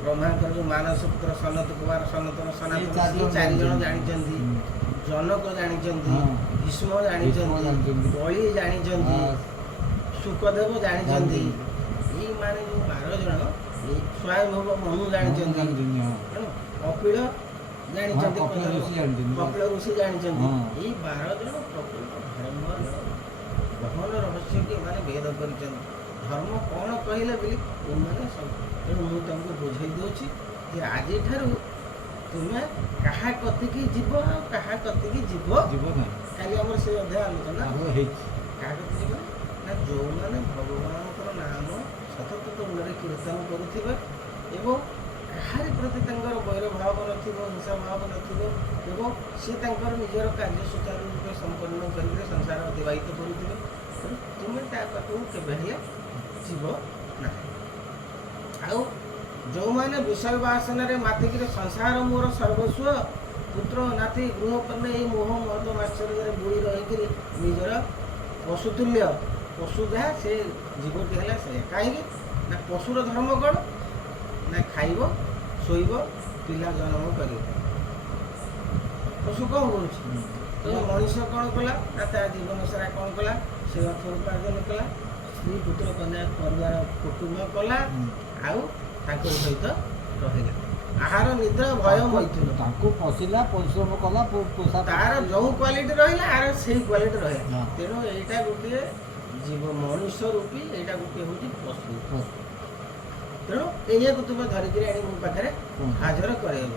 ବ୍ରହ୍ମାଙ୍କର ଯେଉଁ ମାନସ ପୁତ୍ର ସନତ କୁମାର ସନାତନ ସନାତନ 4 ଜଣ ଜାଣିଛନ୍ତି ଜନକ ଜାଣିଛନ୍ତି ଭୀଷ୍ମ ଜାଣିଛନ୍ତି ବଳି ଜାଣିଛନ୍ତି ସୁକଦେବ ଜାଣିଛନ୍ତି ଏଇମାନେ ଯେଉଁ 12 ଜଣ ଏଇ ସ୍ୱୟଂଭବ ମନୁ ଜାଣିଛନ୍ତି କପିଳ ଜାଣିଛନ୍ତି କପିଳ ଋଷି ଜାଣିଛନ୍ତି ଏଇ 12 ଜଣ ପ୍ରକୃତ ଧର୍ମର ଗହନ ରହସ୍ୟକୁ ଏମାନେ ଭେଦ କରିଛନ୍ତି ଧର୍ମ କ'ଣ କହିଲେ ବୋଲି ଏମାନେ ସବୁ ତେଣୁ ମୁଁ ତାଙ୍କୁ ବୁଝେଇ ଦେଉଛି ଯେ ଆଜିଠାରୁ ତୁମେ କାହା କତିକି ଯିବ ଆଉ କାହା କତିକି ଯିବ ଯିବ ନାହିଁ କାଲି ଆମର ସେ ଅଧ୍ୟାୟ ଆଲୋଚନା ଆମର ହେଇଛି କାହା କତିକି ଯିବ ନା ଯେଉଁମାନେ ଭଗବାନଙ୍କର ନାମ ସତତ ମନରେ କୀର୍ତ୍ତନ କରୁଥିବେ ଏବଂ କାହାରି ପ୍ରତି ତାଙ୍କର ବୈର ଭାବ ନଥିବ ହିଂସା ଭାବ ନଥିବ ଏବଂ ସେ ତାଙ୍କର ନିଜର କାର୍ଯ୍ୟ ସୁଚାରୁ ରୂପେ ସମ୍ପନ୍ନ କରିକି ସଂସାର ଅତିବାହିତ କରୁଥିବେ ତେଣୁ ତୁମେ ତା ପାଖକୁ କେବେ ହେଲେ ଯିବ ନାହିଁ। ଆଉ ଯେଉଁମାନେ ବିଷୟ ବାସନାରେ ମାତିକିରି ସଂସାର ମୋର ସର୍ବସ୍ୱ ପୁତ୍ର ନାତି ଗୃହପନ୍ନେ ଏଇ ମୋହ ମଦ ମାଶ୍ଚର୍ଯ୍ୟରେ ବୁଡ଼ି ରହିକିରି ନିଜର ପଶୁତୁଲ୍ୟ ପଶୁ ଯାହା ସେ ଜୀବଟି ହେଲା ସେ କାହିଁକି ନା ପଶୁର ଧର୍ମ କ'ଣ ନା ଖାଇବ ଶୋଇବ ପିଲା ଜନ୍ମ କରିବ। ପଶୁ କ'ଣ କରୁଛି ତ ମଣିଷ କ'ଣ କଲା ନା ତା ଜୀବନ ସାରା କ'ଣ କଲା ସେ ଅର୍ଥ ଉପାର୍ଜନ କଲା ସ୍ତ୍ରୀ ପୁତ୍ର କନ୍ୟା ପରିବାର କୁଟୁମ୍ବ କଲା ଆଉ ତାଙ୍କ ସହିତ ରହିଲା ଆହାର ନିଦ୍ରା ଭୟ ମୈଥୁନ ତାଙ୍କୁ ପଶିଲା ପରିଶ୍ରମ କଲା ପୋଷା ତାର ଯେଉଁ କ୍ୱାଲିଟି ରହିଲା ଆର ସେଇ କ୍ୱାଲିଟି ରହିଲା ହଁ। ତେଣୁ ଏଇଟା ଗୋଟିଏ ଜୀବ ମଣିଷ ରୂପୀ ଏଇଟା ଗୋଟିଏ ହେଉଛି ପଶୁ ତେଣୁ ଏଇଆକୁ ତୁମେ ଧରିକିରି ଆଣି ମୋ ପାଖରେ ହାଜର କରାଇବ।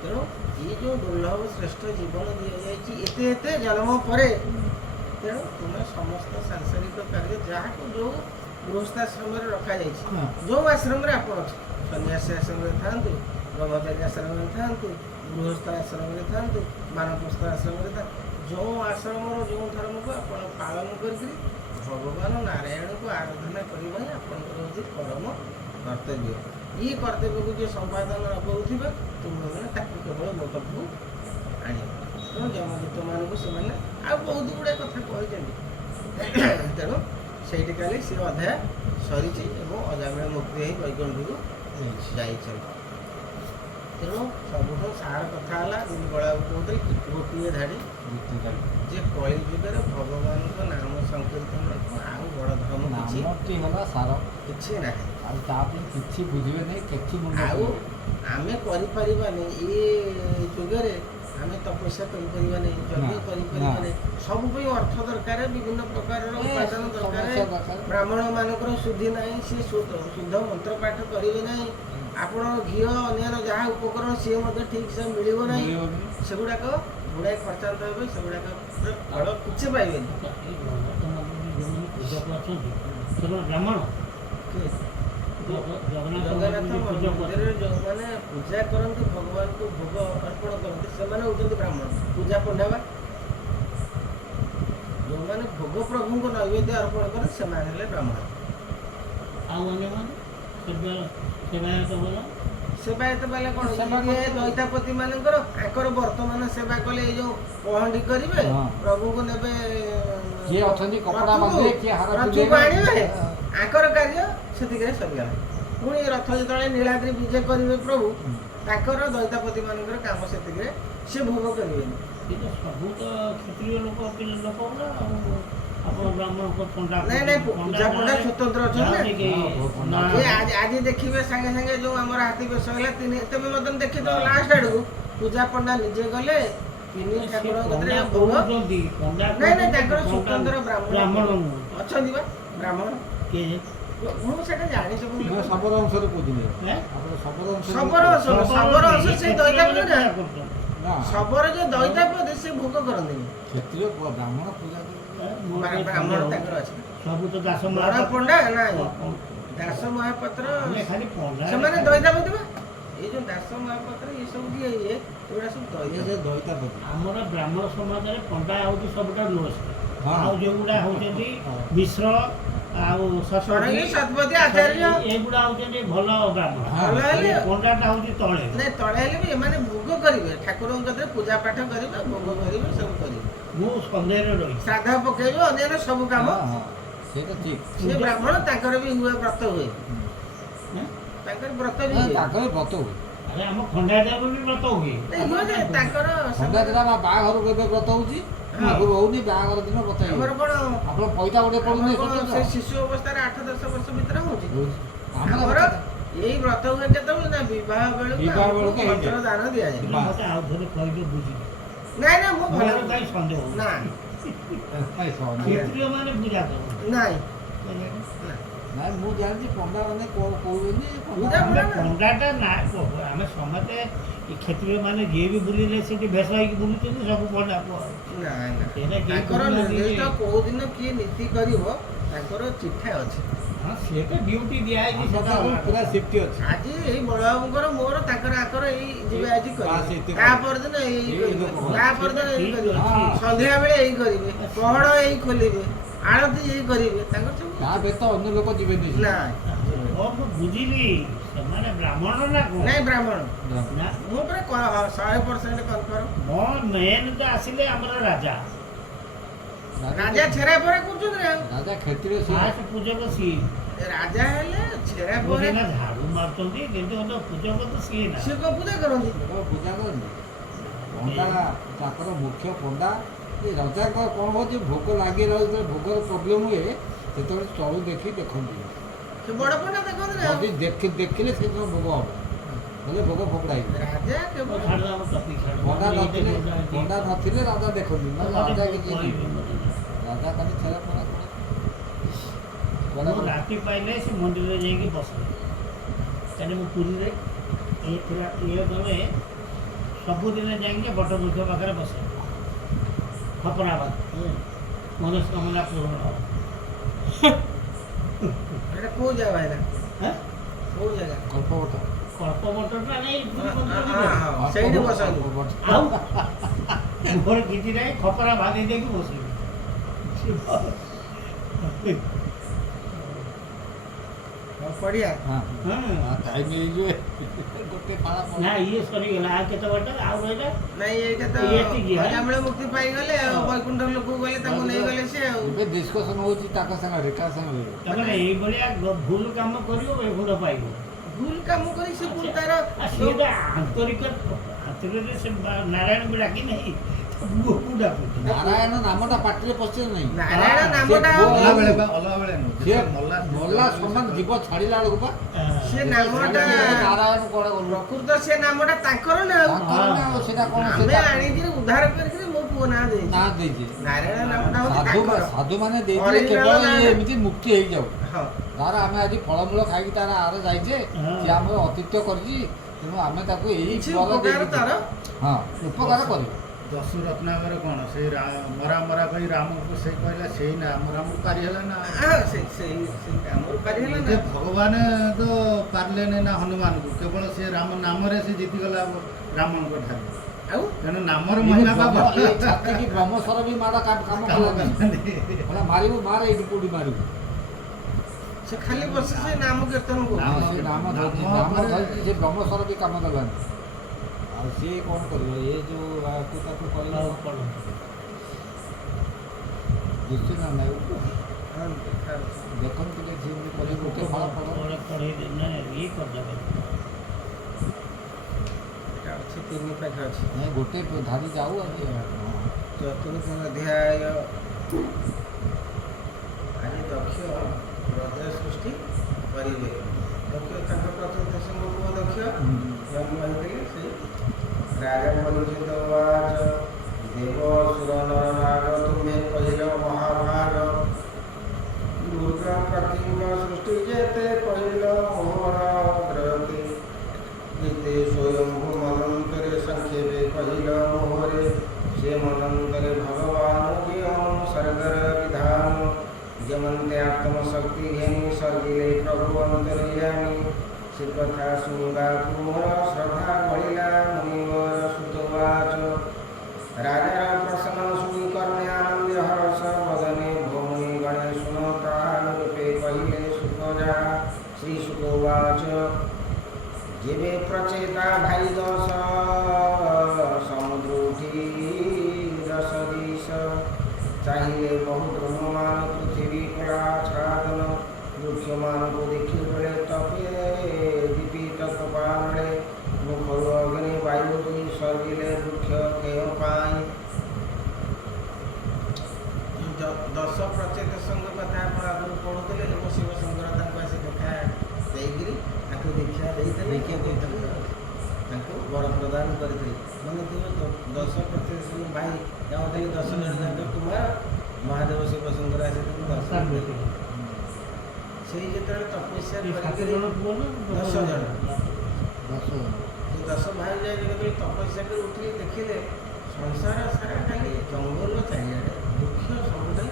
ତେଣୁ ଏଇ ଯେଉଁ ଦୁର୍ଲଭ ଶ୍ରେଷ୍ଠ ଜୀବନ ଦିଆଯାଇଛି ଏତେ ଏତେ ଜନ୍ମ ପରେ ତେଣୁ ତୁମେ ସମସ୍ତ ସାଂସାରିକ କାର୍ଯ୍ୟ ଯାହାକୁ ଯେଉଁ ଗୃହସ୍ଥାଶ୍ରମରେ ରଖାଯାଇଛି ଯେଉଁ ଆଶ୍ରମରେ ଆପଣ ଅଛନ୍ତି ସନ୍ନ୍ୟାସୀ ଆଶ୍ରମରେ ଥାଆନ୍ତୁ ବ୍ରହ୍ମଚାରୀ ଆଶ୍ରମରେ ଥାଆନ୍ତୁ ଗୃହସ୍ଥ ଆଶ୍ରମରେ ଥାଆନ୍ତୁ ବାନପ୍ରସ୍ଥ ଆଶ୍ରମରେ ଥାଆନ୍ତୁ ଯେଉଁ ଆଶ୍ରମର ଯେଉଁ ଧର୍ମକୁ ଆପଣ ପାଳନ କରିକିରି ଭଗବାନ ନାରାୟଣଙ୍କୁ ଆରାଧନା କରିବା ହିଁ ଆପଣଙ୍କର ହେଉଛି ପରମ କର୍ତ୍ତବ୍ୟ। ଏଇ କର୍ତ୍ତବ୍ୟକୁ ଯିଏ ସମ୍ପାଦନ ନ କରୁଥିବେ ତୁମେମାନେ ତାକୁ କେବଳ ମୋ ପାଖକୁ ଆଣିବ। ତେଣୁ ଯମଦୂତମାନଙ୍କୁ ସେମାନେ ଆଉ ବହୁତ ଗୁଡ଼ିଏ କଥା କହିଛନ୍ତି ତେଣୁ ସେଇଠି କାଲି ସେ ଅଧ୍ୟାୟ ସରିଛି ଏବଂ ଅଜାମିଳ ମୁକ୍ତି ହେଇ ବୈକୁଣ୍ଠକୁ ଯାଇଛନ୍ତି। ତେଣୁ ସବୁଠୁ ସାର କଥା ହେଲା ଯେମିତି ବଳାକୁ କହୁଥିଲି ଗୋଟିଏ ଧାଡ଼ି ଯେ କଳି ଯୁଗରେ ଭଗବାନଙ୍କ ନାମ ସଂକୀର୍ତ୍ତନ ଆଉ ବଡ଼ ଧର୍ମ କିଛି ନାମଟି ହେଲା ସାର କିଛି ନାହିଁ ଆଉ ତା ପାଇଁ କିଛି ବୁଝିବେ ନାହିଁ କିଛି ଆଉ ଆମେ କରିପାରିବାନି ଏ ଯୁଗରେ ଆମେ ତପସ୍ୟା କରିପାରିବାନି ଯଜ୍ଞ କରିପାରିବାନି ସବୁ ପାଇଁ ଅର୍ଥ ଦରକାର ବିଭିନ୍ନ ପ୍ରକାରର ଉପାଦାନ ଦରକାର ବ୍ରାହ୍ମଣ ମାନଙ୍କର ଶୁଦ୍ଧି ନାହିଁ ସିଏ ଶୁଦ୍ଧ ମନ୍ତ୍ର ପାଠ କରିବେ ନାହିଁ ଆପଣ ଘିଅ ଅନ୍ୟାନ୍ୟ ଯାହା ଉପକରଣ ସିଏ ମଧ୍ୟ ଠିକ୍ସେ ମିଳିବ ନାହିଁ ସେଗୁଡ଼ାକ ଗୁଡ଼ାଏ ଖର୍ଚ୍ଚାନ୍ତ ହେବେ ସେଗୁଡ଼ାକ ଫଳ କିଛି ପାଇବେନି। ବ୍ରାହ୍ମଣ ଜଗନ୍ନାଥ ମନ୍ଦିରରେ ଯେଉଁମାନେ ପୂଜା କରନ୍ତି ଭଗବାନଙ୍କୁ ଭୋଗ ଅର୍ପଣ କରନ୍ତି ସେମାନେ ହେଉଛନ୍ତି ବ୍ରାହ୍ମଣ ପୂଜା ପଣ୍ଡା ବା ଯେଉଁମାନେ ଭୋଗ ପ୍ରଭୁଙ୍କୁ ନୈବେଦ୍ୟ ଅର୍ପଣ କରନ୍ତି ସେମାନେ ହେଲେ ବ୍ରାହ୍ମଣ। ଆଉ ଅନ୍ୟମାନେ ସେବାୟତ ବୋଲା ସେବାୟତ ବାଲା କ'ଣ ଦଇତାପତି ମାନଙ୍କର ଆଙ୍କର ବର୍ତ୍ତମାନ ସେବା କଲେ ଏଇ ଯେଉଁ ପହଣ୍ଡି କରିବେ ପ୍ରଭୁଙ୍କୁ ନେବେ କିଏ ଅଛନ୍ତି କପଡ଼ା ବାନ୍ଧିବେ କିଏ ହାର ରଥକୁ ଆଣିବେ ଆଙ୍କର କାର୍ଯ୍ୟ ସେତିକିରେ ସରିଗଲା। ପୁଣି ରଥ ଯେତେବେଳେ ନୀଳାଦ୍ରି ବିଜେ କରିବେ ପ୍ରଭୁ ତାଙ୍କର ଦଇତାପତି ମାନଙ୍କର କାମ ସେତିକିରେ ସେ ଭୋଗ କରିବେନି। କିନ୍ତୁ ସବୁ ତ କ୍ଷତ୍ରିୟ ଲୋକ ନା ଆଉ ଆପଣ ବ୍ରାହ୍ମଣ ପଣ୍ଡା ନାଇଁ ନାଇଁ ପୂଜା ପଣ୍ଡା ସ୍ୱତନ୍ତ୍ର ଅଛନ୍ତି ନା ଆଜି ଦେଖିବେ ସାଙ୍ଗେ ସାଙ୍ଗେ ଯେଉଁ ଆମର ହାତୀ ବେଶ ହେଲା ତେବେ ମଧ୍ୟ ଦେଖିଥିବ ଲାଷ୍ଟ ଆଡ଼କୁ ପୂଜା ପଣ୍ଡା ନିଜେ ଗଲେ ତିନି ଠାକୁରଙ୍କ କତିରେ ଭୋଗ ନାଇଁ ନାଇଁ ତାଙ୍କର ସ୍ୱତନ୍ତ୍ର ବ୍ରାହ୍ମଣ ଅଛନ୍ତି ବା ବ୍ରାହ୍ମଣ ମୁଁ ସେଟା ଜାଣିଛି ଶବର ଅଂଶରେ କହୁଥିଲେ ଶବର ଅଂଶ ସେ ଦଇତାପତି ନା ଶବର ଯେ ଦଇତାପତି ସେ ଭୋଗ କରନ୍ତିନି କ୍ଷତ୍ରିୟ ବ୍ରାହ୍ମଣ ପୂଜା ବ୍ରାହ୍ମଣ ତାଙ୍କର ଅଛି ସବୁ ତ ଦାସ ବଡ଼ ପଣ୍ଡା ନାଇଁ ଦାସ ମହାପାତ୍ର ସେମାନେ ଦଇତାପତି ବା ଏଇ ଯୋଉ ଦାସ ମହାପାତ୍ର ଏସବୁ ଯିଏ ଏଗୁଡ଼ା ସବୁ ଦଇତାପତି। ଆମର ବ୍ରାହ୍ମଣ ସମାଜରେ ପଣ୍ଡା ହେଉଛି ସବୁଠାରୁ ଲୋଏଷ୍ଟ ଆଉ ଯେଉଁଗୁଡ଼ା ହେଉଛନ୍ତି ମିଶ୍ର ଆଉ ଶତପଥୀ ଆଚାର୍ଯ୍ୟ ଏଗୁଡ଼ା ହେଉଛନ୍ତି ଭଲ ବ୍ରାହ୍ମଣ ପଣ୍ଡାଟା ହେଉଛି ତଳେ ନାଇଁ ତଳେ ହେଲେ ବି ଏମାନେ ଭୋଗ କରିବେ ଠାକୁରଙ୍କ କତିରେ ପୂଜା ପାଠ କରିବେ ଭୋଗ କରିବେ ସବୁ କରିବେ ମୁଁ ସନ୍ଦେହରେ ରହି ଶ୍ରାଦ୍ଧ ପକେଇବେ ଅନ୍ୟାନ୍ୟ ସବୁ କାମ ସେଇଟା ଠିକ ସେ ବ୍ରାହ୍ମଣ ତାଙ୍କର ବି ହୁଏ ବ୍ରତ ହୁଏ ତାଙ୍କର ବ୍ରତ ବି ହୁଏ ତାଙ୍କର ବ୍ରତ ହୁଏ ଆରେ ଆମ ଖଣ୍ଡାୟତର ବି ବ୍ରତ ହୁଏ ତାଙ୍କର ବାହାଘରକୁ ଏବେ ବ୍ରତ ହଉଛି ଆଗରୁ ହଉନି ବାହାଘର ଦିନ ବ୍ରତ ଆମର କ'ଣ ଆପଣ ପଇତା ଗୋଟେ ପଡୁନି ସେ ଶିଶୁ ଅବସ୍ଥାରେ 8-10 ବର୍ଷ ଭିତରେ ହଉଛି ଆମର ଏଇ ବ୍ରତ ହୁଏ କେତେବେଳେ ନା ବିବାହ ବେଳକୁ ମନ୍ତ୍ର ଦାନ ଦିଆଯାଏ। ମତେ ଆଉ ଥରେ କହିଲେ ବୁଝିଲି ନାଇଁ ନା ମୁଁ ଭଲ କାହିଁ ସନ୍ଦେହ ନା କ୍ଷତ୍ରିୟ ମାନେ ପୂଜା କରନ୍ତି ନାଇଁ ନାଇଁ ମୁଁ ଜାଣିଛି ପଣ୍ଡା ମାନେ କହୁଛନ୍ତି ପୂଜା ଆମେ ପଣ୍ଡାଟା ନା ଆମେ ସମସ୍ତେ କ୍ଷେତ୍ରୀୟ ମାନେ ଯିଏ ବି ବୁଲିଲେ ସେଠି ଭେଷ ହେଇକି ବୁଲୁଛନ୍ତି ସବୁ ପଣ୍ଡା ନାଇଁ ନା ସେଇଟା କେହି ତାଙ୍କର ବୁଝୁନାହାନ୍ତି ଯେ- ନିର୍ଦ୍ଦିଷ୍ଟ କୋଉ ଦିନ କିଏ ନୀତି କରିବ ତାଙ୍କର ଚିଠା ଅଛି। ହଁ ସିଏ ତ ଡ୍ୟୁଟି ଦିଆହେଇଛି ସେଟା ଆମର ଅଲଗା ପୁରା କଥା। ସେଫ୍ଟି ଅଛି। ଆଜି ଏଇ ବଳବାବୁଙ୍କର ମୋର ତାଙ୍କର ଆଙ୍କର ଏଇ ଯିବେ ଆଜି ବାସ୍ କରିବେ ଏତିକି। ତା ପରଦିନ ଏଇ ଏଇ କରିବେ ଲୋକ। ତା ପରଦିନ ଏଇ ଠିକ୍ କରିବେ ଅଛି। ସନ୍ଧ୍ୟା ବେଳେ ଏଇ କରିବେ ପହଡ଼ ଏଇ ଖୋଲିବେ ଆଳତି ଏଇ କରିବେ ତାଙ୍କର ସବୁ ତା ବ୍ୟତୀତ ଅନ୍ୟ ଲୋକ ଯିବେନି। ନା ଓ ମୁଁ ବୁଝିଲି ସେମାନେ ବ୍ରାହ୍ମଣ ନା କଣ ନାଇଁ ବ୍ରାହ୍ମଣ ନା ମୁଁ ପୁରା 100% କନଫର୍ମ। ମୋ ମେନ୍ ତ ଆସିଲେ ଆମର ରାଜା ରାଜା ଛେରା ପରା କରୁଛନ୍ତି ନା ରାଜା କ୍ଷେତ୍ରୀୟ ଫାଷ୍ଟ ପୂଜକ ସିଏ ରାଜା ହେଲେ ଛେରା ମୁଁ ପରେ ସିନା ଝାଡୁ ମାରୁଛନ୍ତି କିନ୍ତୁ ତ ପୂଜକ ତ ସିଏ ନା ସିଏ କଣ ପୂଜା କରନ୍ତି? ପୂଜା କରନ୍ତି। ପଣ୍ଡା ତାଙ୍କର ମୁଖ୍ୟ ପଣ୍ଡା ଏ ରଜାଙ୍କ କ'ଣ ହେଉଛି ଭୋଗ ଲାଗି ରହିଲେ ଭୋଗର ପ୍ରୋବ୍ଲେମ୍ ହୁଏ ସେତେବେଳେ ତଳୁ ଦେଖନ୍ତି। ସେ ବଡ ପଣ୍ଡା ଦେଖନ୍ତି ନା ଯଦି ଦେଖିଲେ ସେଦିନ ଭୋଗ ହବ ବୋଲେ ଭୋଗ ଫୋପଡ଼ା ହେଇଯିବ। ରାଜା କେବଳ ଛାଡୁ ଆମ ଟପିକ ଛାଡୁ ପଣ୍ଡା ନଥିଲେ ରାଜା ଦେଖନ୍ତି ନହେଲେ ରାଜା କିଛି ନାହିଁ। ମୁଁ ରାଜା ଖାଲି ଛେରା ପରା କରେ। ରାତି ପାଇଲେ ସେ ମନ୍ଦିରରେ ଯାଇକି ବସେ କାହିଁକି ମୁଁ ପୁରୀରେ ଇଏ ତମେ ସବୁଦିନ ଯାଇକି ବଟ ବୃକ୍ଷ ପାଖରେ ବସେ ଖପରାବାଦ ମନସ୍କାମନା ପୂରଣ ହବ। ଏଟା କୋଉ ଜାଗା ଭାଇନା ହାଁ? କୋଉ ଜାଗା କଳ୍ପବଟ। କଳ୍ପବଟଟା ନେଇ ପୁରୀ ମନ୍ଦିର ହଁ, ହଁ, ସେଇଠି ବସନ୍ତୁ। ଆଉ ମୋର କିଛି ନାହିଁ ଖପରା ବାନ୍ଧି ଦେଇକି ବସିବି ପଡିଆ ହଁ ହଁ ଟାଇମ୍ ହେଇଯିବ ଗୋଟେ ପାଳା ନା ଇଏ ସରିଗଲା ଆଉ କେତେ ବାଟ ଆଉ ରହିଲା ନାଇଁ ଏଇଟା ତ ଏତିକି, ଆଁ? ଅଜାମିଳ ମୁକ୍ତି ପାଇଗଲେ ଆଉ ବୈକୁଣ୍ଠ ଲୋକକୁ ଗଲେ ତାଙ୍କୁ ନେଇଗଲେ ସେ ଆଉ ଏବେ ଡିସ୍କସନ୍ ହେଉଛି ତାଙ୍କ ସାଙ୍ଗରେ କାହା ସାଙ୍ଗରେ ତାମାନେ ଏଇଭଳିଆ ଭୁଲ କାମ କରିବ ଏଗୁଣ ପାଇବ ଭୁଲ କାମ କରି ସେ ପୁଣି ତାର ସିଏ ତ ଆନ୍ତରିକ ସେ ନାରାୟଣ ବି ଡାକି ନାହିଁ ପୁଅକୁ ଡାକୁଛି ନାରାୟଣ ନାମଟା ପାଟିରେ ପଶିବ ନାହିଁ। ନାରାୟଣ ନାମଟା ସେ ଆଉ ସିଏ ମଲା ସମାନ ଜୀବ ଛାଡ଼ିଲା ବେଳକୁ ବା ସେ ନାମଟା ନାରାୟଣ କୁଆଡ଼େ ଗଲୁ ପ୍ରକୃତ ସେ ନାମଟା ତାଙ୍କର ନା ଆଉ ତାଙ୍କର ନା ଆଉ ସେଟା କ'ଣ ଆମେ ସେଟା ଆଣିକିରି ଉଦ୍ଧାର କରିକିରି ମୋ ପୁଅ ନାଁ ଦେଇଛି ନାଁ ଦେଇଛି। ନାରାୟଣ ନାମଟା ହଉଛି ସାଧୁ ତାଙ୍କର ସାଧୁମାନେ ଦେଇଥିଲେ Original କେବଳ ନାଁ ଇଏ ଟା- ଏମିତି ମୁକ୍ତି ହେଇଯାଉ। ହଁ ତାର ଆମେ ଆଜି ଫଳମୂଳ ଖାଇକି ତାର ଆର ଯାଇଛେ ସେ ଆମର ଅତିଥ୍ୟ କରିଛି ତେଣୁ ଆମେ ତାକୁ ଏଇ କିଛି ବର ଉପକାର ଦେଇକି ତାର ହଁ ଉପକାର କରିବ। ଦଶୁ ରତ୍ନାକର କ'ଣ ସେ ମରା କହି ରାମକୁ ସେ କହିଲା ସେଇ ରାମକୁ ପାରି ହେଲା ନା ସେଇ ଆମର ପାରି ହେଲା ଯେ ନା ଭଗବାନ ତ ପାରିଲେନି ନା ହନୁମାନଙ୍କୁ କେବଳ ସେ ରାମ ନାମରେ ସେ ଜିତିଗଲା ରାମଙ୍କ ଠାରୁ ଆଉ ତେଣୁ ନାମର ମହିମା ବା ଇଏ ଛାତିକି ବ୍ରହ୍ମସ୍ୱର ବି ମାଡ଼ କାମ କଲାନି। କହିଲା ମାରିବୁ ମାର ଏଇଠି କୋଉଠି ମାରିବୁ। ସେ ଖାଲି ବସି ସେ ନାମ କୀର୍ତ୍ତନ ସେ କରୁଛି ନାମ ଧରିଛି ସେ ବ୍ରହ୍ମସ୍ୱର ବି କାମ ଦେଲାନି। ଆଉ ସିଏ କ'ଣ କରିବ ଏ ଯେଉଁ ତାକୁ କହିଲା ଦିଶୁ ନା ନାଇଁ ଦେଖନ୍ତୁ ଟିକେ ସିଏ କରି ଗୋଟେ ଫଳ ପଡ଼ ଇଏ କରିଦେବେ ଏଟା ଅଛି ତିନି ପାଖ ଅଛି ନାଇଁ ଗୋଟେ ଧାରି ଯାଉ ଆଜି ଚତୁର୍ଥ ଅଧ୍ୟାୟ ଆଜି ଦକ୍ଷ ରଜ ସୃଷ୍ଟି କରିବେ ଦକ୍ଷ ତାଙ୍କ ପ୍ରଥମ ଦେଶଙ୍କ ପୁଅ ଦକ୍ଷ ଜନ୍ମ ହେଇଥିଲେ ସେ ରାଜା ପରିଚିତ ବାଚ ଦେବ ସୁର ନର ନାଗ ତୁମେ କହିଲ ମହାଭାଗ ଦୁର୍ଗା ପ୍ରତିଙ୍କ ସୃଷ୍ଟି ଯେତେ କହିଲ ମୋହର ଅଗ୍ରଗତି ଯେତେ ସ୍ୱୟଂଭୂ ମନନ୍ତରେ ସଂକ୍ଷେପେ କହିଲ ମୋହରେ ସେ ମନନ୍ତରେ ଭଗବାନ ଜ୍ଞାନ ସ୍ୱର୍ଗର ବିଧାନ ଯେମନ୍ତେ ଆତ୍ମଶକ୍ତି ଘେନି ସର୍ଗିଲେ ପ୍ରଭୁ ଅନ୍ତର୍ୟାମୀ ସେ କଥା ଶୁଣିବାକୁ ମୋର ଶ୍ରଦ୍ଧା ବଳିଲା ମୁନିବର ସୁତବାଚ ରାଜାର ପ୍ରସନ୍ନ ଶୁଣି କର୍ଣ୍ଣେ ଆନନ୍ଦ ହର୍ଷ ବଦନେ ଭୌମି ଗଣେ ଶୁଣ ତାହାର ରୂପେ କହିଲେ ସୁଖଜା ଶ୍ରୀ ସୁଖବାଚ ଯେବେ ପ୍ରଚେତା ଭାଇ ଦଶ ସମୁଦ୍ର ଉଠି ଦଶ ଦିଶ ଚାହିଁଲେ ବହୁ ବ୍ରହ୍ମମାନ ପୃଥିବୀ କଳାଚ୍ଛାଦନ ବୃକ୍ଷମାନଙ୍କୁ ଦେଖି ବେଳେ ତପେ ଦୀପିତ କପାଳରେ ମୁଖରୁ ଅଗ୍ନି ବାୟୁ ଦୁଇ ସର୍ଗିଲେ ବୃକ୍ଷ କେହ ପାଇଁ ଦଶ ପ୍ରଚେତ ସଂଘ କଥା ଆପଣ ଆଗରୁ ପଢ଼ୁଥିଲେ ଲୋକ ଶିବ ଶଙ୍କର ତାଙ୍କୁ ଆସି ଦେଖା ଦେଇକିରି ତାଙ୍କୁ ଦୀକ୍ଷା ଦେଇଥିଲେ କିଏ ଦେଇଥିଲେ ତାଙ୍କୁ ବର ପ୍ରଦାନ କରିଥିଲେ ମାନେ ଥିବ ଦଶ ପ୍ରଚେତ ଭାଇ ଯାଉଥିଲେ 10 ଜଣ ଯାକ କୁମାର ମହାଦେବ ଶିବ ଶଙ୍କର ଆସି ତାଙ୍କୁ ଦର୍ଶନ ଦେଇଥିଲେ ସେଇ ଯେତେବେଳେ ତପସ୍ୟା ଏ 7 କରିକିରି ଜଣ ପୁଅ ନା 10 ଜଣ। 10 ସେ 10 ଭାଇ ଯାଇ ଯେତେବେଳେ ତପସ୍ୟା କରି ଉଠିକି ଦେଖିଲେ ସଂସାର ସାରା ଖାଲି ଜଙ୍ଗଲ ଚାରିଆଡ଼େ ବୃକ୍ଷ ସବୁଠେ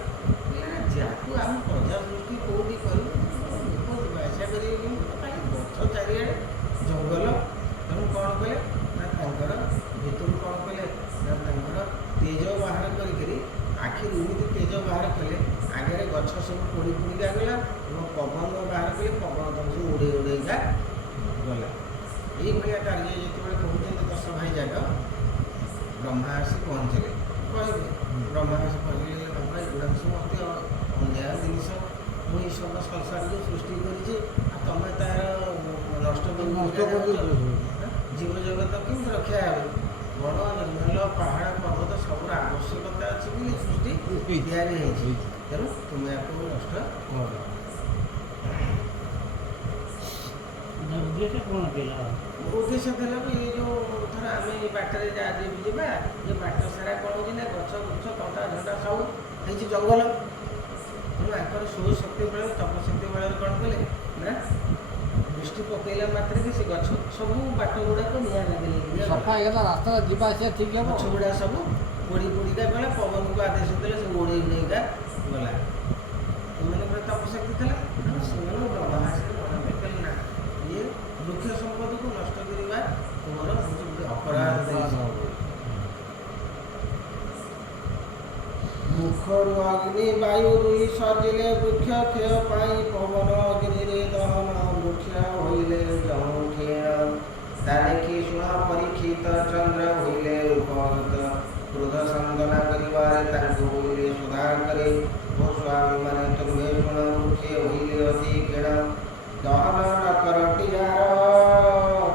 ଯାହାକୁ ଆମେ ପ୍ରଜା ସୃଷ୍ଟି କେଉଁଠି କରିବୁ ଲୋକ ବାସା କରିବେ କିନ୍ତୁ ଖାଲି ଗଛ ଚାରିଆଡ଼େ ଜଙ୍ଗଲ। ତେଣୁ କ'ଣ କଲେ ନା ତାଙ୍କର ଭିତରୁ କ'ଣ କଲେ ନା ତାଙ୍କର ତେଜ ବାହାର କରିକିରି ଆଖିରୁ ଏମିତି ତେଜ ବାହାର କଲେ ଆଗରେ ଗଛ ସବୁ ପୋଡ଼ି ପୋଡ଼ିକା ଗଲା ଏବଂ ପବନ ବାହାର କଲେ ପବନ ତାଙ୍କୁ ସବୁ ଉଡ଼େଇ ଉଡ଼େଇକା ଗଲା। ଏଇଭଳିଆ କାର୍ଯ୍ୟ ଯେତେବେଳେ କହୁଛନ୍ତି 10 ଭାଇ ଯାକ ବ୍ରହ୍ମା ଆସି ପହଞ୍ଚିଲେ କହିଲେ ବ୍ରହ୍ମା ଆସି ପହଞ୍ଚିଲେ ବ୍ରହ୍ମା ଏଗୁଡ଼ାକ ସବୁ ଅତି ଅନ୍ୟାୟ ଜିନିଷ ମୁଁ ଏଇ ସବୁ ସଂସାରକୁ ସୃଷ୍ଟି କରିଛି ଆଉ ତମେ ତାର ନଷ୍ଟ ଜୀବଜଗତ କେମିତି ରକ୍ଷା ହେବ? ବଣ ଜଙ୍ଗଲ ପାହାଡ଼ ପର୍ବତ ସବୁର ଆବଶ୍ୟକତା ଅଛି ବୋଲି ସୃଷ୍ଟି ତିଆରି ହେଇଛି, ତେଣୁ ତୁମେ ୟାକୁ ନଷ୍ଟ କର। ଉଦ୍ଦେଶ୍ୟ କ'ଣ ଥିଲା? ଉଦ୍ଦେଶ୍ୟ ଥିଲା ବି ଏଇ ଯେଉଁ ଥର ଆମେ ଏ ବାଟରେ ଯିବା ଏ ବାଟ ସାରା କ'ଣ ହେଉଛି ନା ଗଛ ବୃକ୍ଷ କଣ୍ଟା ଝଣ୍ଟା ସବୁ ହେଇଛି ଜଙ୍ଗଲ। ତେଣୁ ଆଙ୍କର ସୌଶକ୍ତି ବେଳରେ ତପଶକ୍ତି ବେଳରେ କ'ଣ କଲେ ନା ଦୃଷ୍ଟି ପକେଇଲା ମାତ୍ରକେ ସେ ଗଛ ସବୁ ବାଟ ଗୁଡ଼ାକ ନିଆଁ ଲାଗିଲେ ସଫା ହେଇଗଲା, ରାସ୍ତାରେ ଯିବା ଆସିବା ଠିକ୍ ହେବ। ଗଛ ଗୁଡ଼ା ସବୁ ପୋଡ଼ି ପୋଡ଼ିକା ଗଲା, ପବନକୁ ଆଦେଶ ଦେଲେ ସବୁ ଉଡ଼େଇ ଉଡ଼େଇକା ଗଲା। ଏମାନଙ୍କର ତପଶକ୍ତି ଥିଲା, ସେମାନଙ୍କୁ ବ୍ରହ୍ମା ଆସିଲେ ମନେ ପକେଇଲେ ନା ଇଏ ବୃକ୍ଷ ସମ୍ପଦକୁ ନଷ୍ଟ କରିବା ତୁମର ହେଉଛି ଗୋଟେ ଅପରାଧ। ମୁଖରୁ ଅଗ୍ନି ବାୟୁ ଦୁଇ ସଜିଲେ ବୃକ୍ଷ କ୍ଷୟ ପାଇଁ ପବନ ଅଗ୍ନିରେ ଦହନ ବୃକ୍ଷ ହୋଇଲେ ଜଣୁ କ୍ଷୀଣ ତା ଦେଖି ଶୁଣ ପରୀକ୍ଷିତ ଚନ୍ଦ୍ର ହୋଇଲେ ଉପଗତ କ୍ରୋଧ ସନ୍ଦନା କରିବାରେ ତାଙ୍କୁ ହୋଇଲେ ସୁଧା କରି ଓ ସ୍ୱାମୀ ମାନେ ତୁମେ ଶୁଣ ବୃକ୍ଷେ ହୋଇଲେ ଅତି କ୍ଷୀଣ ଦହନ ନ କରଟିହାର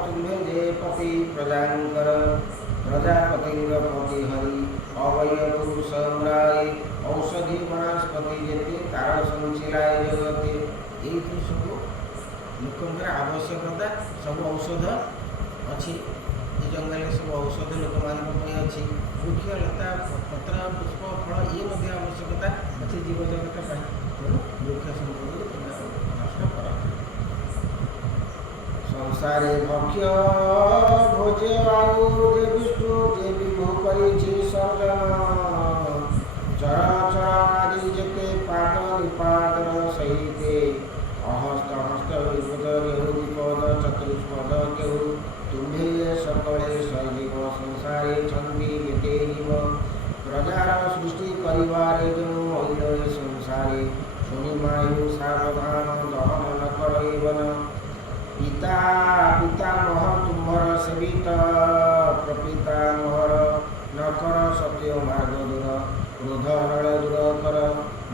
ତୁମେ ଯେ ପତି ପ୍ରଜାଙ୍କର ପ୍ରଜାପତିଙ୍କ ପତି ହରି ଅବୟ ପୁରୁଷ ରାୟ ଔଷଧି ବନସ୍ପତି ଯେତେ ତାର ସଂଚିଲାଏ ଜଗତେ। ଏଇଥିରୁ ସବୁ ଲୋକଙ୍କର ଆବଶ୍ୟକତା ସବୁ ଔଷଧ ଅଛି, ଏ ଜଙ୍ଗଲରେ ସବୁ ଔଷଧ ଲୋକମାନଙ୍କ ପାଇଁ ଅଛି। ବୃକ୍ଷ ଲତା ପତ୍ର ପୁଷ୍ପ ଫଳ ଇଏ ମଧ୍ୟ ଆବଶ୍ୟକତା ଅଛି ଜୀବଜଗତ ପାଇଁ। ତେଣୁ ବୃକ୍ଷ ସମ୍ପଦକୁ ତୁମେ ନଷ୍ଟ କର। ସଂସାରେ ଭକ୍ଷ ଭୋଜ ଆଉ ଯେ ବିଷ୍ଣୁ ଯେ ବିଭୁ କରିଛି ସର୍ଜନ ଚରାଚର ଆଦି ଯେତେ ପାଦ ନିପାଦର ସହିତେ ଅହସ୍ତ ହସ୍ତ ବିପଦ କେହୁ ବିପଦ ଚତୁଷ୍ପଦ କେହୁ ତୁମ୍ଭେ ସକଳେ ସଜୀବ ସଂସାରେ ଛନ୍ଦି ଯେତେ ଜୀବ ପ୍ରଜାର ସୃଷ୍ଟି କରିବାରେ ଯେଉଁ ମହିଳ ସଂସାରେ ଶୁଣି ମାୟୁ ସାବଧାନ ଦହନ ନ କରଇବନ ପିତା ପିତାମହ ତୁମ୍ଭର ସେବିତ ପ୍ରପିତାମହର ନ କର ସତ୍ୟ ମାର୍ଗ ଦୂର କ୍ରୋଧ ନଳ ଦୂର କର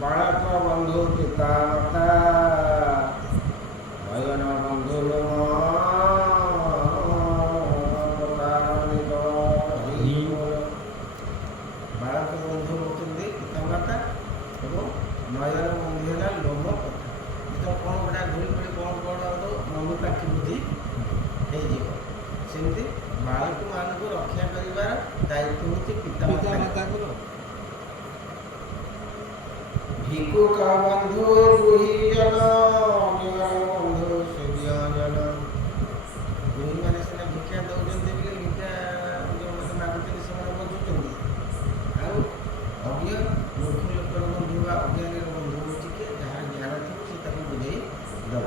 ବାଳକ ବନ୍ଧୁ ପିତା ମାତା ଭୟନ ବନ୍ଧୁ ବାଳକ ବନ୍ଧୁ ହେଉଛନ୍ତି ପିତାମାତା ଏବଂ ନୟନ ବନ୍ଧୁ ହେଲା ଲୋମ କଥା। ଯେତେବେଳେ କ'ଣ ଗୋଟା ଧୂଳି ପଡ଼ି କ'ଣ ମନୁ ପାଖି ବୁଦ୍ଧି ହେଇଯିବ, ସେମିତି ବାଳକମାନଙ୍କୁ ରକ୍ଷା କରିବାର ଦାୟିତ୍ୱ ହେଉଛି ପିତାମାତାଙ୍କର। ଭିକୁକ ବନ୍ଧୁ ଗୃହୀଜନ ବନ୍ଧୁ ସେବିୟଜନ। ଗୃହୀମାନେ ସିନା ଭିକ୍ଷା ଦେଉଛନ୍ତି ବୋଲି ଭିକ୍ଷା ଯେଉଁମାନେ ମାଗୁଛନ୍ତି ସେମାନେ ବଞ୍ଚୁଛନ୍ତି, ଆଉ ଅଜ୍ଞ ମୂର୍ଖ ଲୋକର ବନ୍ଧୁ ବା ଅଜ୍ଞାନୀର ବନ୍ଧୁ ହେଉଛି କିଏ? ଯାହାର ଜ୍ଞାନ ଥିବ ସେ ତାକୁ ବୁଝେଇ ଦେବ।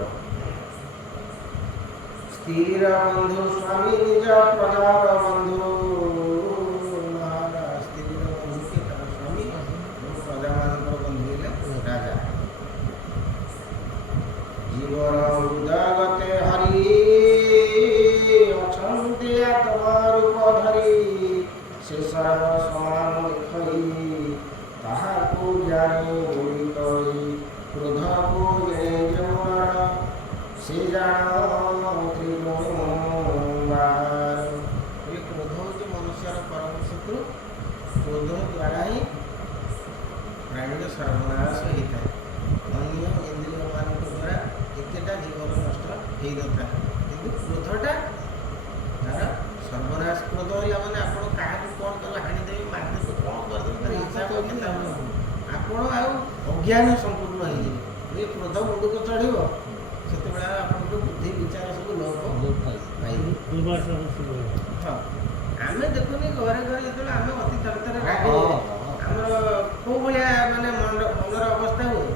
ସ୍ତ୍ରୀର ବନ୍ଧୁ ସ୍ୱାମୀ ନିଜ ପ୍ରଜାର ବନ୍ଧୁ ସ୍ତ୍ରୀର ବନ୍ଧୁ କିଏ? ତାର ସ୍ୱାମୀ ଏବଂ ପ୍ରଜାମାନଙ୍କର ବନ୍ଧୁ ହେଲେ ରାଜା। ଜୀବର ହୃଦୟଗତେ ହରି ଅଛନ୍ତି ଆତ୍ମା ରୂପ ଧରି ସେ ସର୍ବ ସମାନ ଦେଖଇ ତାହାକୁ ଜାଣି ବୋଲି କହି କ୍ରୋଧକୁ ଜଣେ ଯମୁନାର ସେ ଜାଣ ତ୍ରିଗୁଣବାର। କ୍ରୋଧ ହେଉଛି ମନୁଷ୍ୟର ପରମ ଶତ୍ରୁ। କ୍ରୋଧ ଦ୍ୱାରା ହିଁ ପ୍ରାଣୀର ସର୍ବନାଶ ହେଇଥାଏ। ଅନ୍ୟ ଇନ୍ଦ୍ରିୟମାନଙ୍କ ଦ୍ୱାରା ଏତେଟା ଜୀବନ ନଷ୍ଟ ହେଇନଥାଏ, କିନ୍ତୁ କ୍ରୋଧଟା ତାର ସର୍ବନାଶ। କ୍ରୋଧ ହେଲା ମାନେ ଆପଣ କାହାକୁ କ'ଣ କଲେ ହାଣିଦେବେ, ମାରିଦେବେ, କ'ଣ କରିଦେବେ, ତାର ହିସାବ ଆପଣ ଆଉ ଅଜ୍ଞାନ ସମ୍ପୂର୍ଣ୍ଣ ହେଇଯିବେ। ଯେ କ୍ରୋଧ ମୁଣ୍ଡକୁ ଚଢ଼ିବ ସେତେବେଳେ ଆପଣଙ୍କ ବୁଦ୍ଧି ବିଚାର ସବୁ ଲୋପ ପାଇବ। ହଁ ଆମେ ଦେଖୁନି ଘରେ ଘରେ ଯେତେବେଳେ ଆମେ ଅତି ଥରେ ରାଗିଲେ ଆମର କୋଉ ଭଳିଆ ମାନେ ମନର ଅବସ୍ଥା ହୁଏ।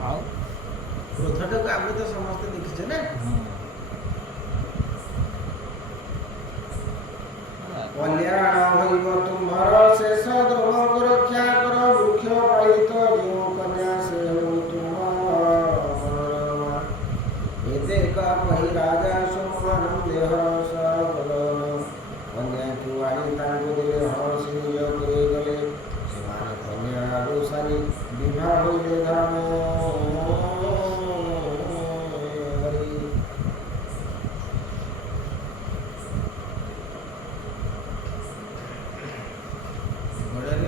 କ୍ରୋଧଟାକୁ ଆମେ ତ ସମସ୍ତେ ଦେଖିଛେ ନା। କଲ୍ୟାଣ ହୋଇବ ତୁମ୍ଭର ଶେଷ ଦ୍ରୋହକୁ ରକ୍ଷା କର ବୃକ୍ଷ ପାଳିତ ଯେଉଁ କନ୍ୟା ସେ ହେଉ ତୁମର। ଏତେ କହି ରାଜା ସୋମାନନ୍ଦେ ହର୍ଷ ଗଲନ କନ୍ୟାକୁ ଆଣି ତାଙ୍କୁ ଦେଲେ ହର୍ଷି ନିଜ ପୁରେ ଗଲେ ସେମାନେ କନ୍ୟା ସାରି ବିବାହ ହୋଇଲେ ଧର୍ମେ।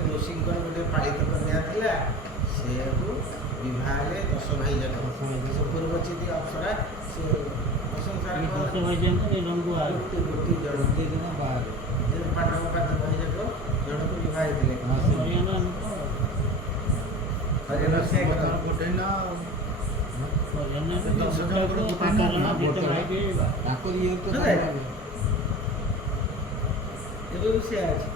ଋଷିଙ୍କର ଗୋଟେ ପାଳିତ କନ୍ୟା ଥିଲା ସେକୁ ବିବାହ ହେଲେ 10 ଭାଇ ଯାକ ସେ ପୂର୍ବଚିତି ଅପ୍ସରା ସେ ପ୍ରଶଂସା ପାଣ୍ଡବ 5 ଭାଇ ଯାକ ଜଣକୁ ବିବାହ ହେଇଥିଲେ। ହରିଣ ସେ ଗୋଟେ ନା ଏବେ ବି ସେ ଅଛି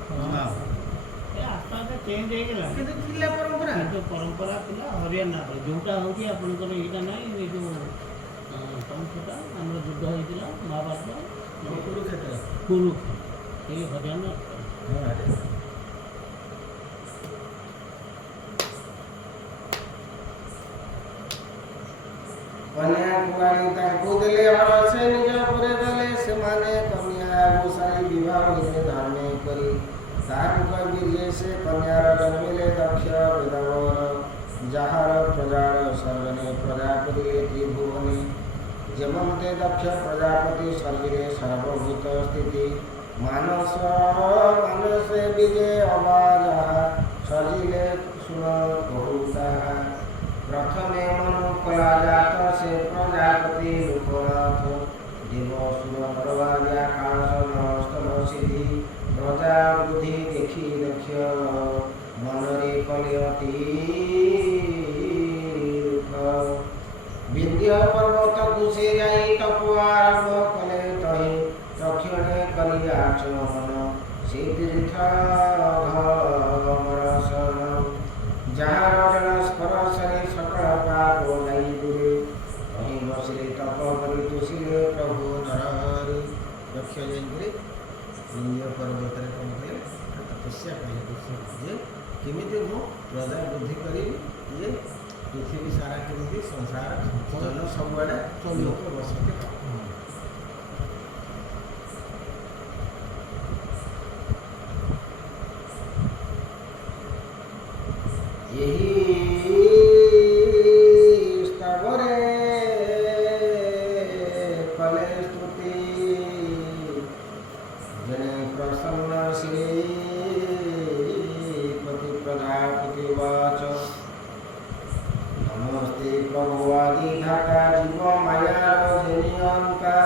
ଚେଞ୍ଜ ହେଇଗଲା କିନ୍ତୁ ଥିଲା ପରମ୍ପରା। କିନ୍ତୁ ପରମ୍ପରା ଥିଲା ହରିୟାଣାରେ ଯେଉଁଟା ହେଉଛି ଆପଣଙ୍କର ଏଇଟା ନାହିଁ ଏ ଯେଉଁ କ'ଣ ସେଟା ଆମର ଯୁଦ୍ଧ ହେଇଥିଲା ମହାଭାରତ କୁରୁକ୍ଷେତ୍ର ଏଇ ହରିୟାଣା କନ୍ୟାକୁ ଆଣି ତାଙ୍କୁ ଦେଲେ ହରଷେ ନିଜ ପୁରେ ଗଲେ ସେମାନେ କନ୍ୟା ଗୋସାଇ ବିବାହ ହେଲେ ଧର୍ମେ କରି ତାହାଙ୍କ ବୀର୍ଯ୍ୟ ସେ କନ୍ୟାର ଜନ୍ମିଲେ ଦକ୍ଷ ବେଦବର ଯାହାର ପ୍ରଜାର ସର୍ଜନେ ପ୍ରଜାପତି ତ୍ରିଭୁବନେ ଯେମନ୍ତେ ଦକ୍ଷ ପ୍ରଜାପତି ସର୍ଜିଲେ ସର୍ବଭୂତ ସ୍ଥିତି ମାନସେ ବିଜେ ଅବା ଯାହା ସର୍ଜିଲେ ଶୁଣ କହୁ ତାହା ପ୍ରଥମେ ମନୁ କଲା ଜାତ ସେ ପ୍ରଜାପତି ଲୋକନାଥ ଦେବ ସୁର ନରବାଜା କାଳସନ ସିଦ୍ଧି ପ୍ରଜା ବୁଦ୍ଧି ଦେଖି ଦକ୍ଷ ମନରେ କଲେ ଅତି ବିନ୍ଧ୍ୟ ପର୍ବତକୁ ସେ ଯାଇ ତପ ଆରମ୍ଭ କଲେ ତହି ଦକ୍ଷିଣେ କରି ଆଚମନ ସେ ତୀର୍ଥ ଯାହାର ଜଳ ସ୍ପର୍ଶରେ ସକଳ ପାପ ଯାଇ ଦୂରେ କହି ବସିଲେ ତପ କରି ତୁଷିଲେ ପ୍ରଭୁ ନରରେ ଦକ୍ଷ ଯାଇକରି ବିନ୍ଧ୍ୟ ପର୍ବତରେ କ'ଣ କଲେ ତପସ୍ୟା କଲେ ଯେ କେମିତି ମୁଁ ପ୍ରଜା ବୃଦ୍ଧି କରିବି ଯେ ପୃଥିବୀ ସାରା କେମିତି ସଂସାର ଜନ ସବୁଆଡ଼େ ଲୋକ ବସତି ଏହି ସ୍ତବରେ କଲେ ସ୍ତୁତି ଜଣେ ପ୍ରସନ୍ନ ଶ୍ରୀପତି ପ୍ରଜାପତି ବାଚ ନମସ୍ତେ ପ୍ରଭୁ ଆଦି ଧାତା ଜୀବ ମାୟାର ଜନିୟନ୍ତା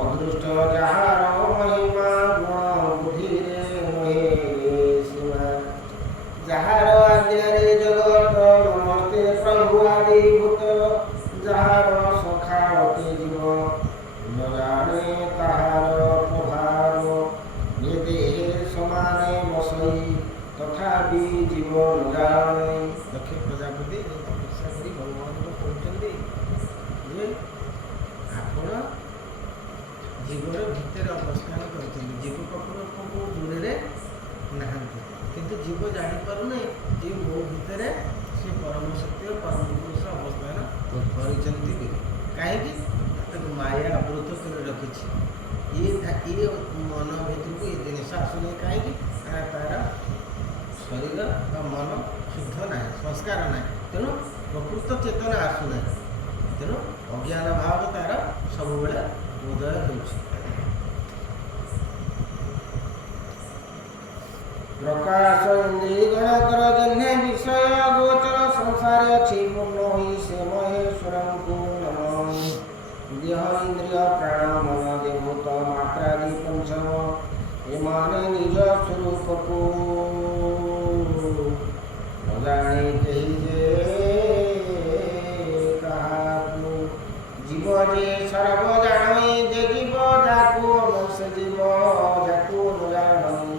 ଅଦୃଷ୍ଟ ଯାହାର ମହିମା ଗୁଣ ବୁଦ୍ଧିରେ ନୁହେଁ ସୀମା ଯାହାର ଆଜ୍ଞାରେ ଜଗତ ନମସ୍ତେ ପ୍ରଭୁ ଆଦି ଭୂତ ଯାହାର ସଖା ଅତି ଜୀବ ନ ଜାଣେ ତାହାର ପ୍ରଭାବ ନିଦେ ସମାନେ ବସଇ ତଥାପି ଜୀବ ନ ଜାଣେ। ଦକ୍ଷ ପ୍ରଜାପତି ତପସ୍ୟା କରି ଭଗବାନଙ୍କୁ କହୁଛନ୍ତି ଯେ ଆପଣ ଜୀବର ଭିତରେ ଅବସ୍ଥାନ କରିଛନ୍ତି ଜୀବ ପାଖରୁ ଦୂରରେ ନାହାନ୍ତି କିନ୍ତୁ ଜୀବ ଜାଣିପାରୁନାହିଁ ଯେ ମୋ ଭିତରେ ସେ ପରମ ସତ୍ୟ ପରମ ପୁରୁଷ ଅବସ୍ଥାନ କରିଛନ୍ତି ବୋଲି। କାହିଁକି ତାକୁ ମାୟା ଆବୃତ କରି ରଖିଛି ଇଏ ମନ ଭିତରକୁ ଏ ଜିନିଷ ଆସୁନି କାହିଁକି ତାର ଶରୀର ବା ମନ ଶୁଦ୍ଧ ନାହିଁ ସଂସ୍କାର ନାହିଁ ତେଣୁ ପ୍ରକୃତ ଚେତନା ଆସୁନାହିଁ ତେଣୁ ଅଜ୍ଞାନ ଭାବ ତାର ସବୁବେଳେ ଉଦୟ ହେଉଛି। ପ୍ରକାଶ ଇନ୍ଦ୍ରିଗଣ କର ଜନ୍ୟ ବିଷୟ ଗୋଚର ସଂସାରେ ଅଛି ପୂର୍ଣ୍ଣ ହୋଇ ସେ ମହେଶ୍ୱରଙ୍କୁ ନମ ଦେହ ଇନ୍ଦ୍ରିୟ ପ୍ରାଣ ମନ ଦେଭୂତ ମାତ୍ରାଦି ପଞ୍ଚମ ଏମାନେ ନିଜ ସ୍ୱରୂପକୁ ନ ଜାଣି କେହି ଯେ କାହା সর্ব জানই যে জীব যাকু সে জীব যাকু ন জানই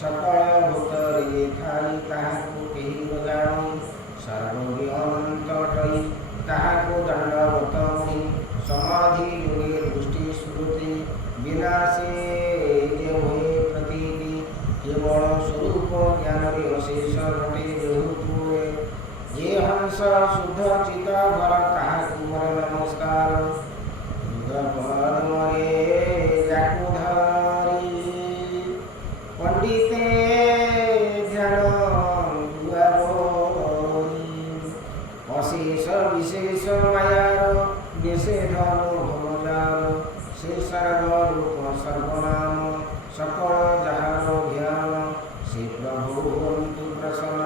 সকল ভূতরে থাই তাহাকু কেহি ন জানই সর্বজ্ঞ অনন্ত টই তাহাকু দণ্ডবত মুনি সমাধি যোগে দৃষ্টি শ্রুতি বিনাশে যে হয়ে প্রতীতি কেবল স্বরূপ জ্ঞানরে অশেষ ঘটে যেহুপুরে যে হংস শুদ্ধ চিত বর তাহাকু মর নমস্কার পদ্মরে যাকু ধরি পণ্ডিতে ধ্যান দুয়ারি অশেষ বিশেষ মায়ার দেশে ধন ভবজাল সে সর্বরূপ সর্বনাম সকল যাহার জ্ঞান সে প্রভু হন্তু প্রসন্ন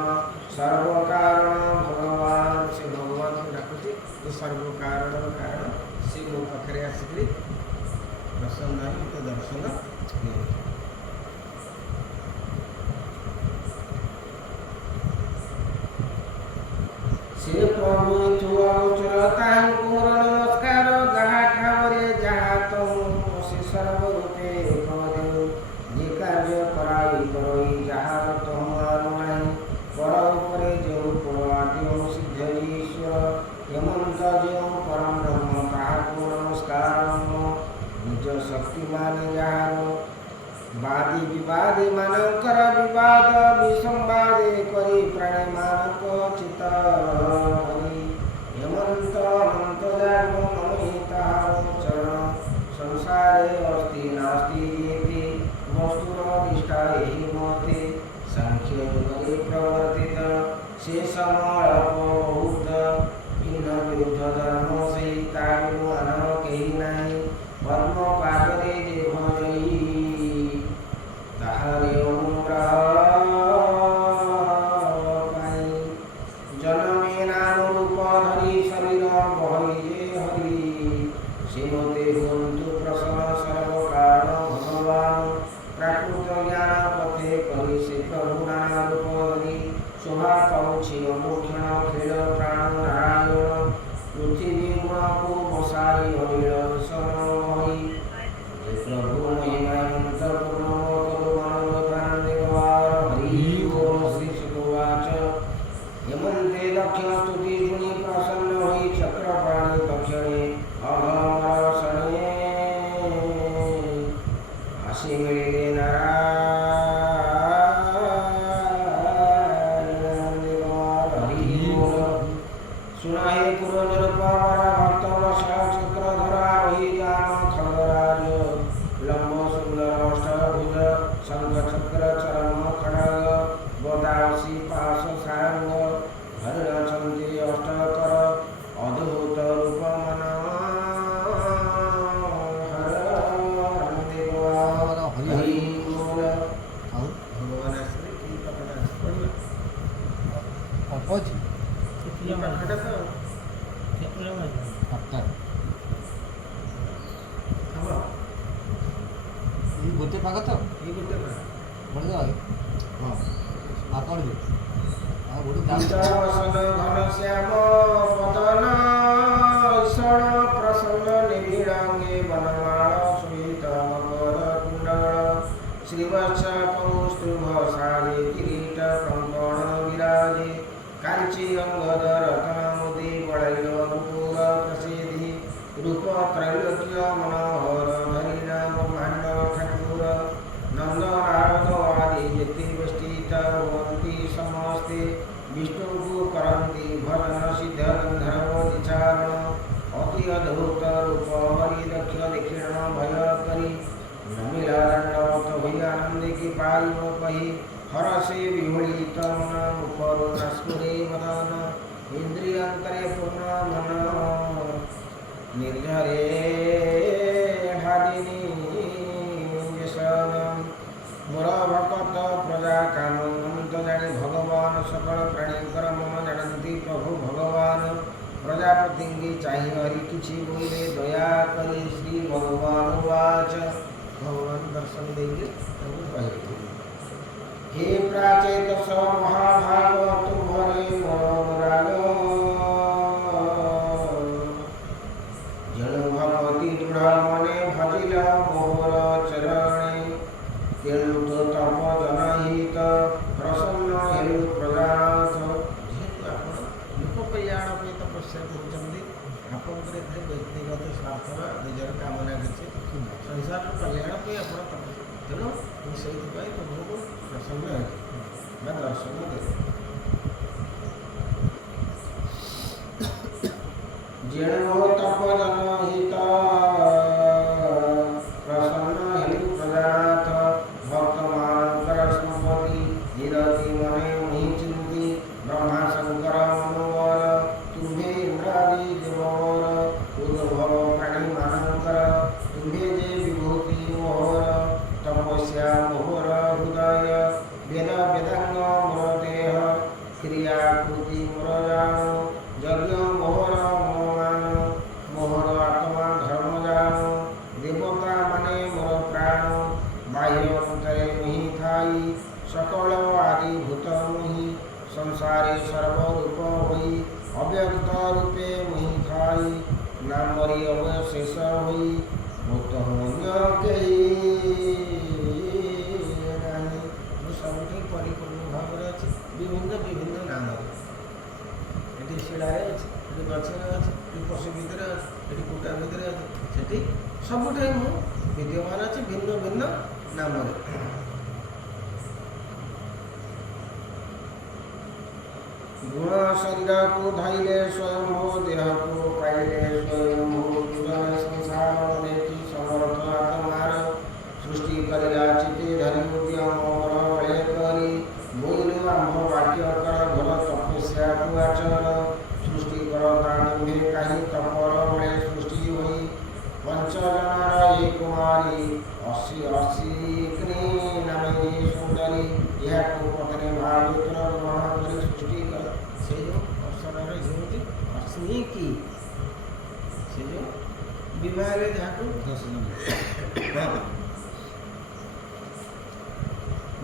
সর্বকারণ ভগবান সে ভগবান ডাকুଛି ଏ ସର୍ବକାରଣ କାରଣ ସେ ମୋ ପାଖରେ ଆସିକରି ପ୍ରସନ୍ନ ହୋଇ ମୋତେ ଦର୍ଶନ ଦିଅନ୍ତି। ସେ ପ୍ରଭୁ ତୁଅ ଗୋଚର ତାହାଙ୍କୁ ମୋର ନମସ୍କାର ଯାହା ଠାବରେ ଯାହା ତହୁ ସେ ସର୍ବରୂପେ ଦେଉ ଯେ କାର୍ଯ୍ୟ କରାଇ କରଇ ଯାହାର ତହୁ ଆରୁ ନାହିଁ ପର ଉପରେ ଯେଉଁ ପର ଆଦି ସିଦ୍ଧ ଈଶ୍ୱର ହେମନ୍ତ ଯେଉଁ ପରମ ବ୍ରହ୍ମ ତାହାକୁ ନମସ୍କାର ନିଜ ଶକ୍ତିମାନ ଯାହାର ବାଦୀ ବିବାଦୀ ମାନଙ୍କର ବିବାଦ ବିସମ୍ବାଦେ କରି ପ୍ରାଣୀ ମାନଙ୍କ ଚିତ ହରି ହେମନ୍ତ ଅନନ୍ତ ଯାଗ ନମି ତାହାର ଚରଣ ସଂସାରେ ଅସ୍ତି ନାସ୍ତି ଯେତି ବସ୍ତୁର ନିଷ୍ଠା ଏହି ମତେ ସାଂଖ୍ୟ ଯୁଗରେ ପ୍ରବର୍ତ୍ତିତ ସେ ସମୟ ବହୁତ ଭିନ୍ନ ବିରୁଦ୍ଧ ଧର୍ମ ସେଇ ତାକୁ ମାନ କେହି ନାହିଁ କର୍ମ ପାଦରେ ଯେ ଭଜଇ ତାହାରେ ଅନୁଗ୍ରହ ପାଇ ଜନମେ ନାମ ରୂପ ଧରି ଶରୀର ବହି ଯେ ହରି ସେ ମୋତେ ହୁଅନ୍ତୁ ପ୍ରସନ୍ନ ସର୍ବ କାରଣ ଭଗବାନ ପ୍ରାକୃତ ଜ୍ଞାନ ପଥେ କରି ସେ ପ୍ରଭୁ ନାନା ରୂପ ଧରି ଶୋଭା ପାଉଛି ଅନୁକ୍ଷଣ ଖେଳ ପ୍ରାଣ ନାରାୟଣ ପୃଥିବୀ ଗୁଣକୁ ବସାଇ ଅନିଳ ଦର୍ଶନ ହୋଇ ଏ ପ୍ରଭୁ ମହିମାନନ୍ତ ପୂର୍ଣ୍ଣ କରୁ ମାନବତାନନ୍ଦେ ଗବାର ହରି ଓମ ଶ୍ରୀ ସୁବାଚ ହେମନ୍ତେ ଦକ୍ଷ ସ୍ତୁତି ଶୁଣି ପ୍ରସନ୍ନ ହୋଇ ଚକ୍ରପାଣି ଦକ୍ଷିଣେ ଅଘମର ଶଣେ ଆସି ମିଳିଲେ सुनाहे पुर निरुपम भक्त चक्र धरा वही जान खगराज लंब सुंदर अष्टभुज शंख चक्र चरम खड़ग बदासी पाश सारंग हरिण चंदी अष्टकर अद्भुत रूप मन हरि बोल भगवान आसले की पाठटा पढ़िबा ଅଳ୍ପ ଅଛି ಈ ಪಾಠಟ ତ ଆଠଟା ହବ ଏଇ ଗୋଟେ ପାଗ ତ ଏଇ ଗୋଟେ ପାଠ ପଢ଼ିଦେବା ହଁ ଆଉ ପଢ଼ିବେ ଆଉ ଗୋଟେ ବସନ ଘନ ଶ୍ୟାମ ପଦନ ଈଷଣ ପ୍ରସନ୍ନ ନିବିଡ଼ାଙ୍ଗେ ବନମାଳ ସୁହିତ ମକର କୁଣ୍ଡଳ ଶ୍ରୀବତ୍ସ କୌସ୍ତୁଭ ଶାଳୀ କିରୀଟ କଙ୍କଣ ବିରାଜେ कांची अंगद रत्न मुदी बड़ैल नुपुर प्रसिद्धि रूप त्रैलोक्य मनोहर धरिणा ब्रह्मांड ठाकुर नंद नारद आदि यति वेष्टित हुवन्ति समस्ते विष्णु को करन्ति भजन सिद्ध गंधर्व दिचारण अति अद्भुत रूप हरि दक्ष दक्षिण भय करी नमिला दंडवत भई आनंद की पारिव कही हर से विहुलित मन उपर नास्पुरे मदन इंद्रियंतरे पूर्ण मन निर्झरे ढादिनी व्यसन मोर भक्त प्रजा काम अनंत जाने भगवान सकल प्राणीकर मम जानती प्रभु भगवान प्रजापति चाहि हरि किछि बोले दया करे श्री भगवान वाच भगवान दर्शन देंगे हे प्राचेत स महाभाग तुम्हारे मनोराग जन भगवती ତପସ୍ୟା କରୁଛନ୍ତି ଆପଣଙ୍କର ଏଥିରେ ବ୍ୟକ୍ତିଗତ ସ୍ୱାର୍ଥର ନିଜର କାମନା କିଛି ସଂସାରର କଲ୍ୟାଣ ପାଇଁ ଆପଣ ତପସ୍ୟା ତେଣୁ ମୁଁ ସେଇଥିପାଇଁ ତୁମକୁ ପ୍ରସନ୍ନ ହେବି ବା ଦର୍ଶନ ଦେବି। ଯେଣୁ ତପ ଜନହିତ ପ୍ରସନ୍ନ ହେଲି ପ୍ରଜାନାଥ ଭକ୍ତମାନଙ୍କର ସମ୍ପତ୍ତି ନିରତି ମନେ ମୁହିଁ ଚିନ୍ତି ବ୍ରହ୍ମା ଶଙ୍କର ମନୋବର ତୁମ୍ଭେ ଇନ୍ଦ୍ରାଦି ଦେବର ଉଦ୍ଭବ ପ୍ରାଣୀମାନଙ୍କର ତୁମ୍ଭେ ଯେ ବିଭୂତି ମୋହର ତପସ୍ୟା ମୋହର ହୃଦୟ ବେଦ ବେଦାଙ୍ଗ ମୋର ଦେହ କ୍ରିୟା କୃତି ମୋର ଜାଣ ଯଜ୍ଞ ମୋହର ମନମାନ ମୋହର ଆତ୍ମା ଧର୍ମ ଜାଣ ଦେବତା ମାନେ ମୋର ପ୍ରାଣ ବାହ୍ୟ ଅନ୍ତରେ ମୁହିଁ ଥାଇ সকল আদি ভূত মুহি সংসারে সর্বরূপ হই অব্যক্ত রূপে মুহি খাই নামরি অবশেষ হই মুক্ত অন্য কেহি ନାହିଁ ମୁଁ ସବୁଠି ପରିପୂର୍ଣ୍ଣ ଭାବରେ ଅଛି ବିଭିନ୍ନ ବିଭିନ୍ନ ନାମରେ ଏଠି ଶିଳାରେ ଅଛି ଏଠି ଗଛରେ ଅଛି ଏଠି ପଶୁ ଭିତରେ ଅଛି ଏଠି କୁଟା ଭିତରେ ଅଛି ସେଠି ସବୁଠି ମୁଁ ବିଦ୍ୟମାନ ଅଛି ଭିନ୍ନ ଭିନ୍ନ ନାମରେ। ଗୁଣ ଶରୀରକୁ ଧଇଲେ ସ୍ୱୟଂ ଦେହକୁ ପାଇଲେ ସ୍ୱୟଂ ସଂସାର ଦେଖି ସମର୍ଥ ଆତ୍ମାର ସୃଷ୍ଟି କରିଲା ଚିତେ ଧରି ଉଦ୍ୟମ ବଳେ କରି ବୋଇଲେ ଆମ୍ଭ ବାକ୍ୟ କର ଘର ତପସ୍ୟାକୁ ଆଚର ସୃଷ୍ଟି କର ତାଣ୍ଡୁଭେ କାହିଁ ତପର ବଳେ ସୃଷ୍ଟି ହୋଇ ପଞ୍ଚଜନର ଏ କୁମାରୀ ଅସି ନାମେ ସୁନ୍ଦରୀ ଏହାକୁ ପଥରେ ମହାପୁତ୍ର ଗ୍ରହଣ କରି ସୃଷ୍ଟି କର ସେ ଯେଉଁ ଅବସରରେ ଯେମିତି ଅଶ୍ମୀ କି ସେ ଯେଉଁ ବିବାହରେ ଯାହାକୁ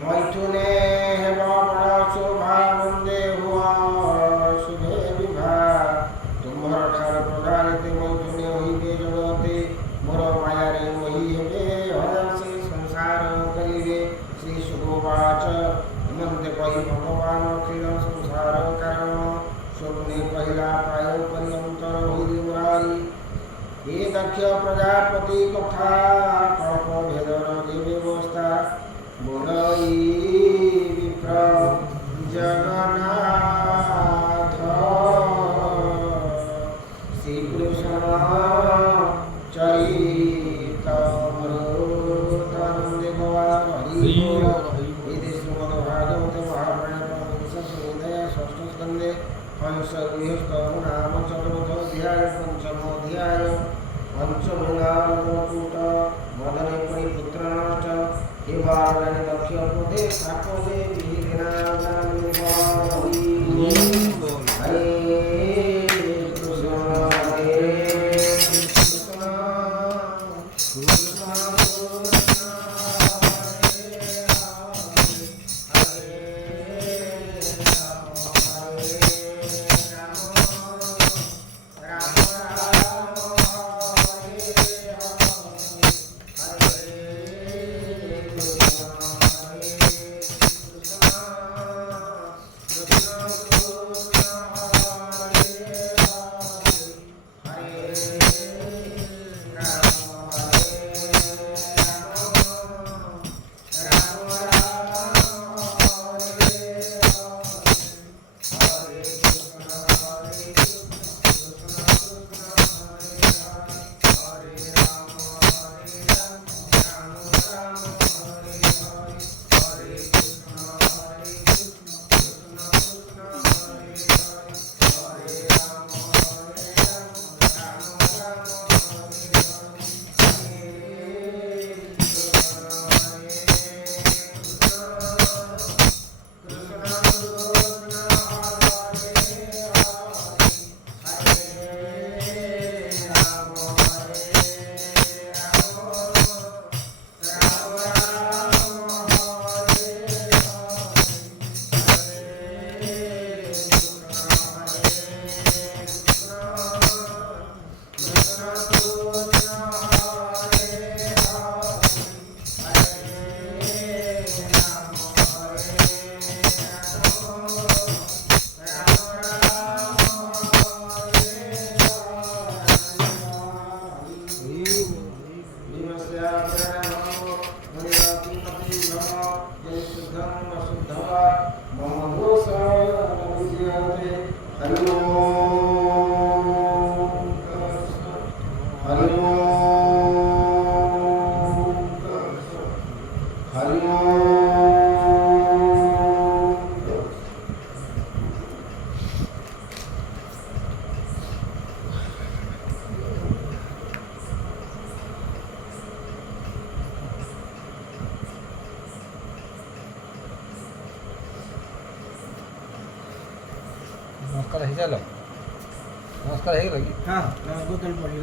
ମୈଥୁନେ ହେବ ବଡ଼ ଶୋଭା ବନ୍ଦେ ହୁଆ ଶୁଭେ ବିବାହ ତୁମର ଠାରୁ ପ୍ରଧାନିତ ମୈଥୁନେ ହୋଇବେ ଜଗତେ ମୋର ମାୟାରେ ମୋହି ହେବେ ହଜାସେ ସଂସାର କରିବେ ଶ୍ରୀ ସୁଗୋବାଚ ଏମନ୍ତେ କହି ଭଗବାନ ଅଖିଳ ସଂସାର କାରଣ ସ୍ୱପ୍ନେ କହିଲା ପ୍ରାୟ ପର୍ଯ୍ୟନ୍ତର ହୋଇରେ ମୁରାରୀ ଏ ଦକ୍ଷ ପ୍ରଜାପତି କଥା କଳ୍ପ ଭେଦର ଯେ ବ୍ୟବସ୍ଥା ବୋଲଇ ବିପ୍ର ଜଗନ୍ନାଥ ଶ୍ରୀକୃଷ୍ଣ ଚରିତ ମୃତାନନ୍ଦେ ଭଗବାନ ହରି ବୋଲ। ଏତେ ଶ୍ରୀମଦ ଭାଗବତ ମହାପୁରାଣ ସଂହିତା ଷଷ୍ଠ ସ୍କନ୍ଧେ ହଂସ ଗୃହସ୍ଥ ନାମ ଚତୁର୍ଥ ଅଧ୍ୟାୟ ପଞ୍ଚମ ଅଧ୍ୟାୟ ପଞ୍ଚମୂଳାମୃତ ବଦନେ ପୁଣି ପୁତ୍ର ନଷ୍ଟ हे बारदानी दक्ष पदे सापदे विधिना जाने हरि हरे कृष्ण हरे कृष्ण कृष्ण कृष्ण हरे राम Krishna शुद्धवा ममोसानमुच्यते हरि ओम हरि ओम हरि ओम। ନମସ୍କାର ହେଇସାରିଲ ନମସ୍କାର ହେଇଗଲା କି हाँ गोदल पड़ी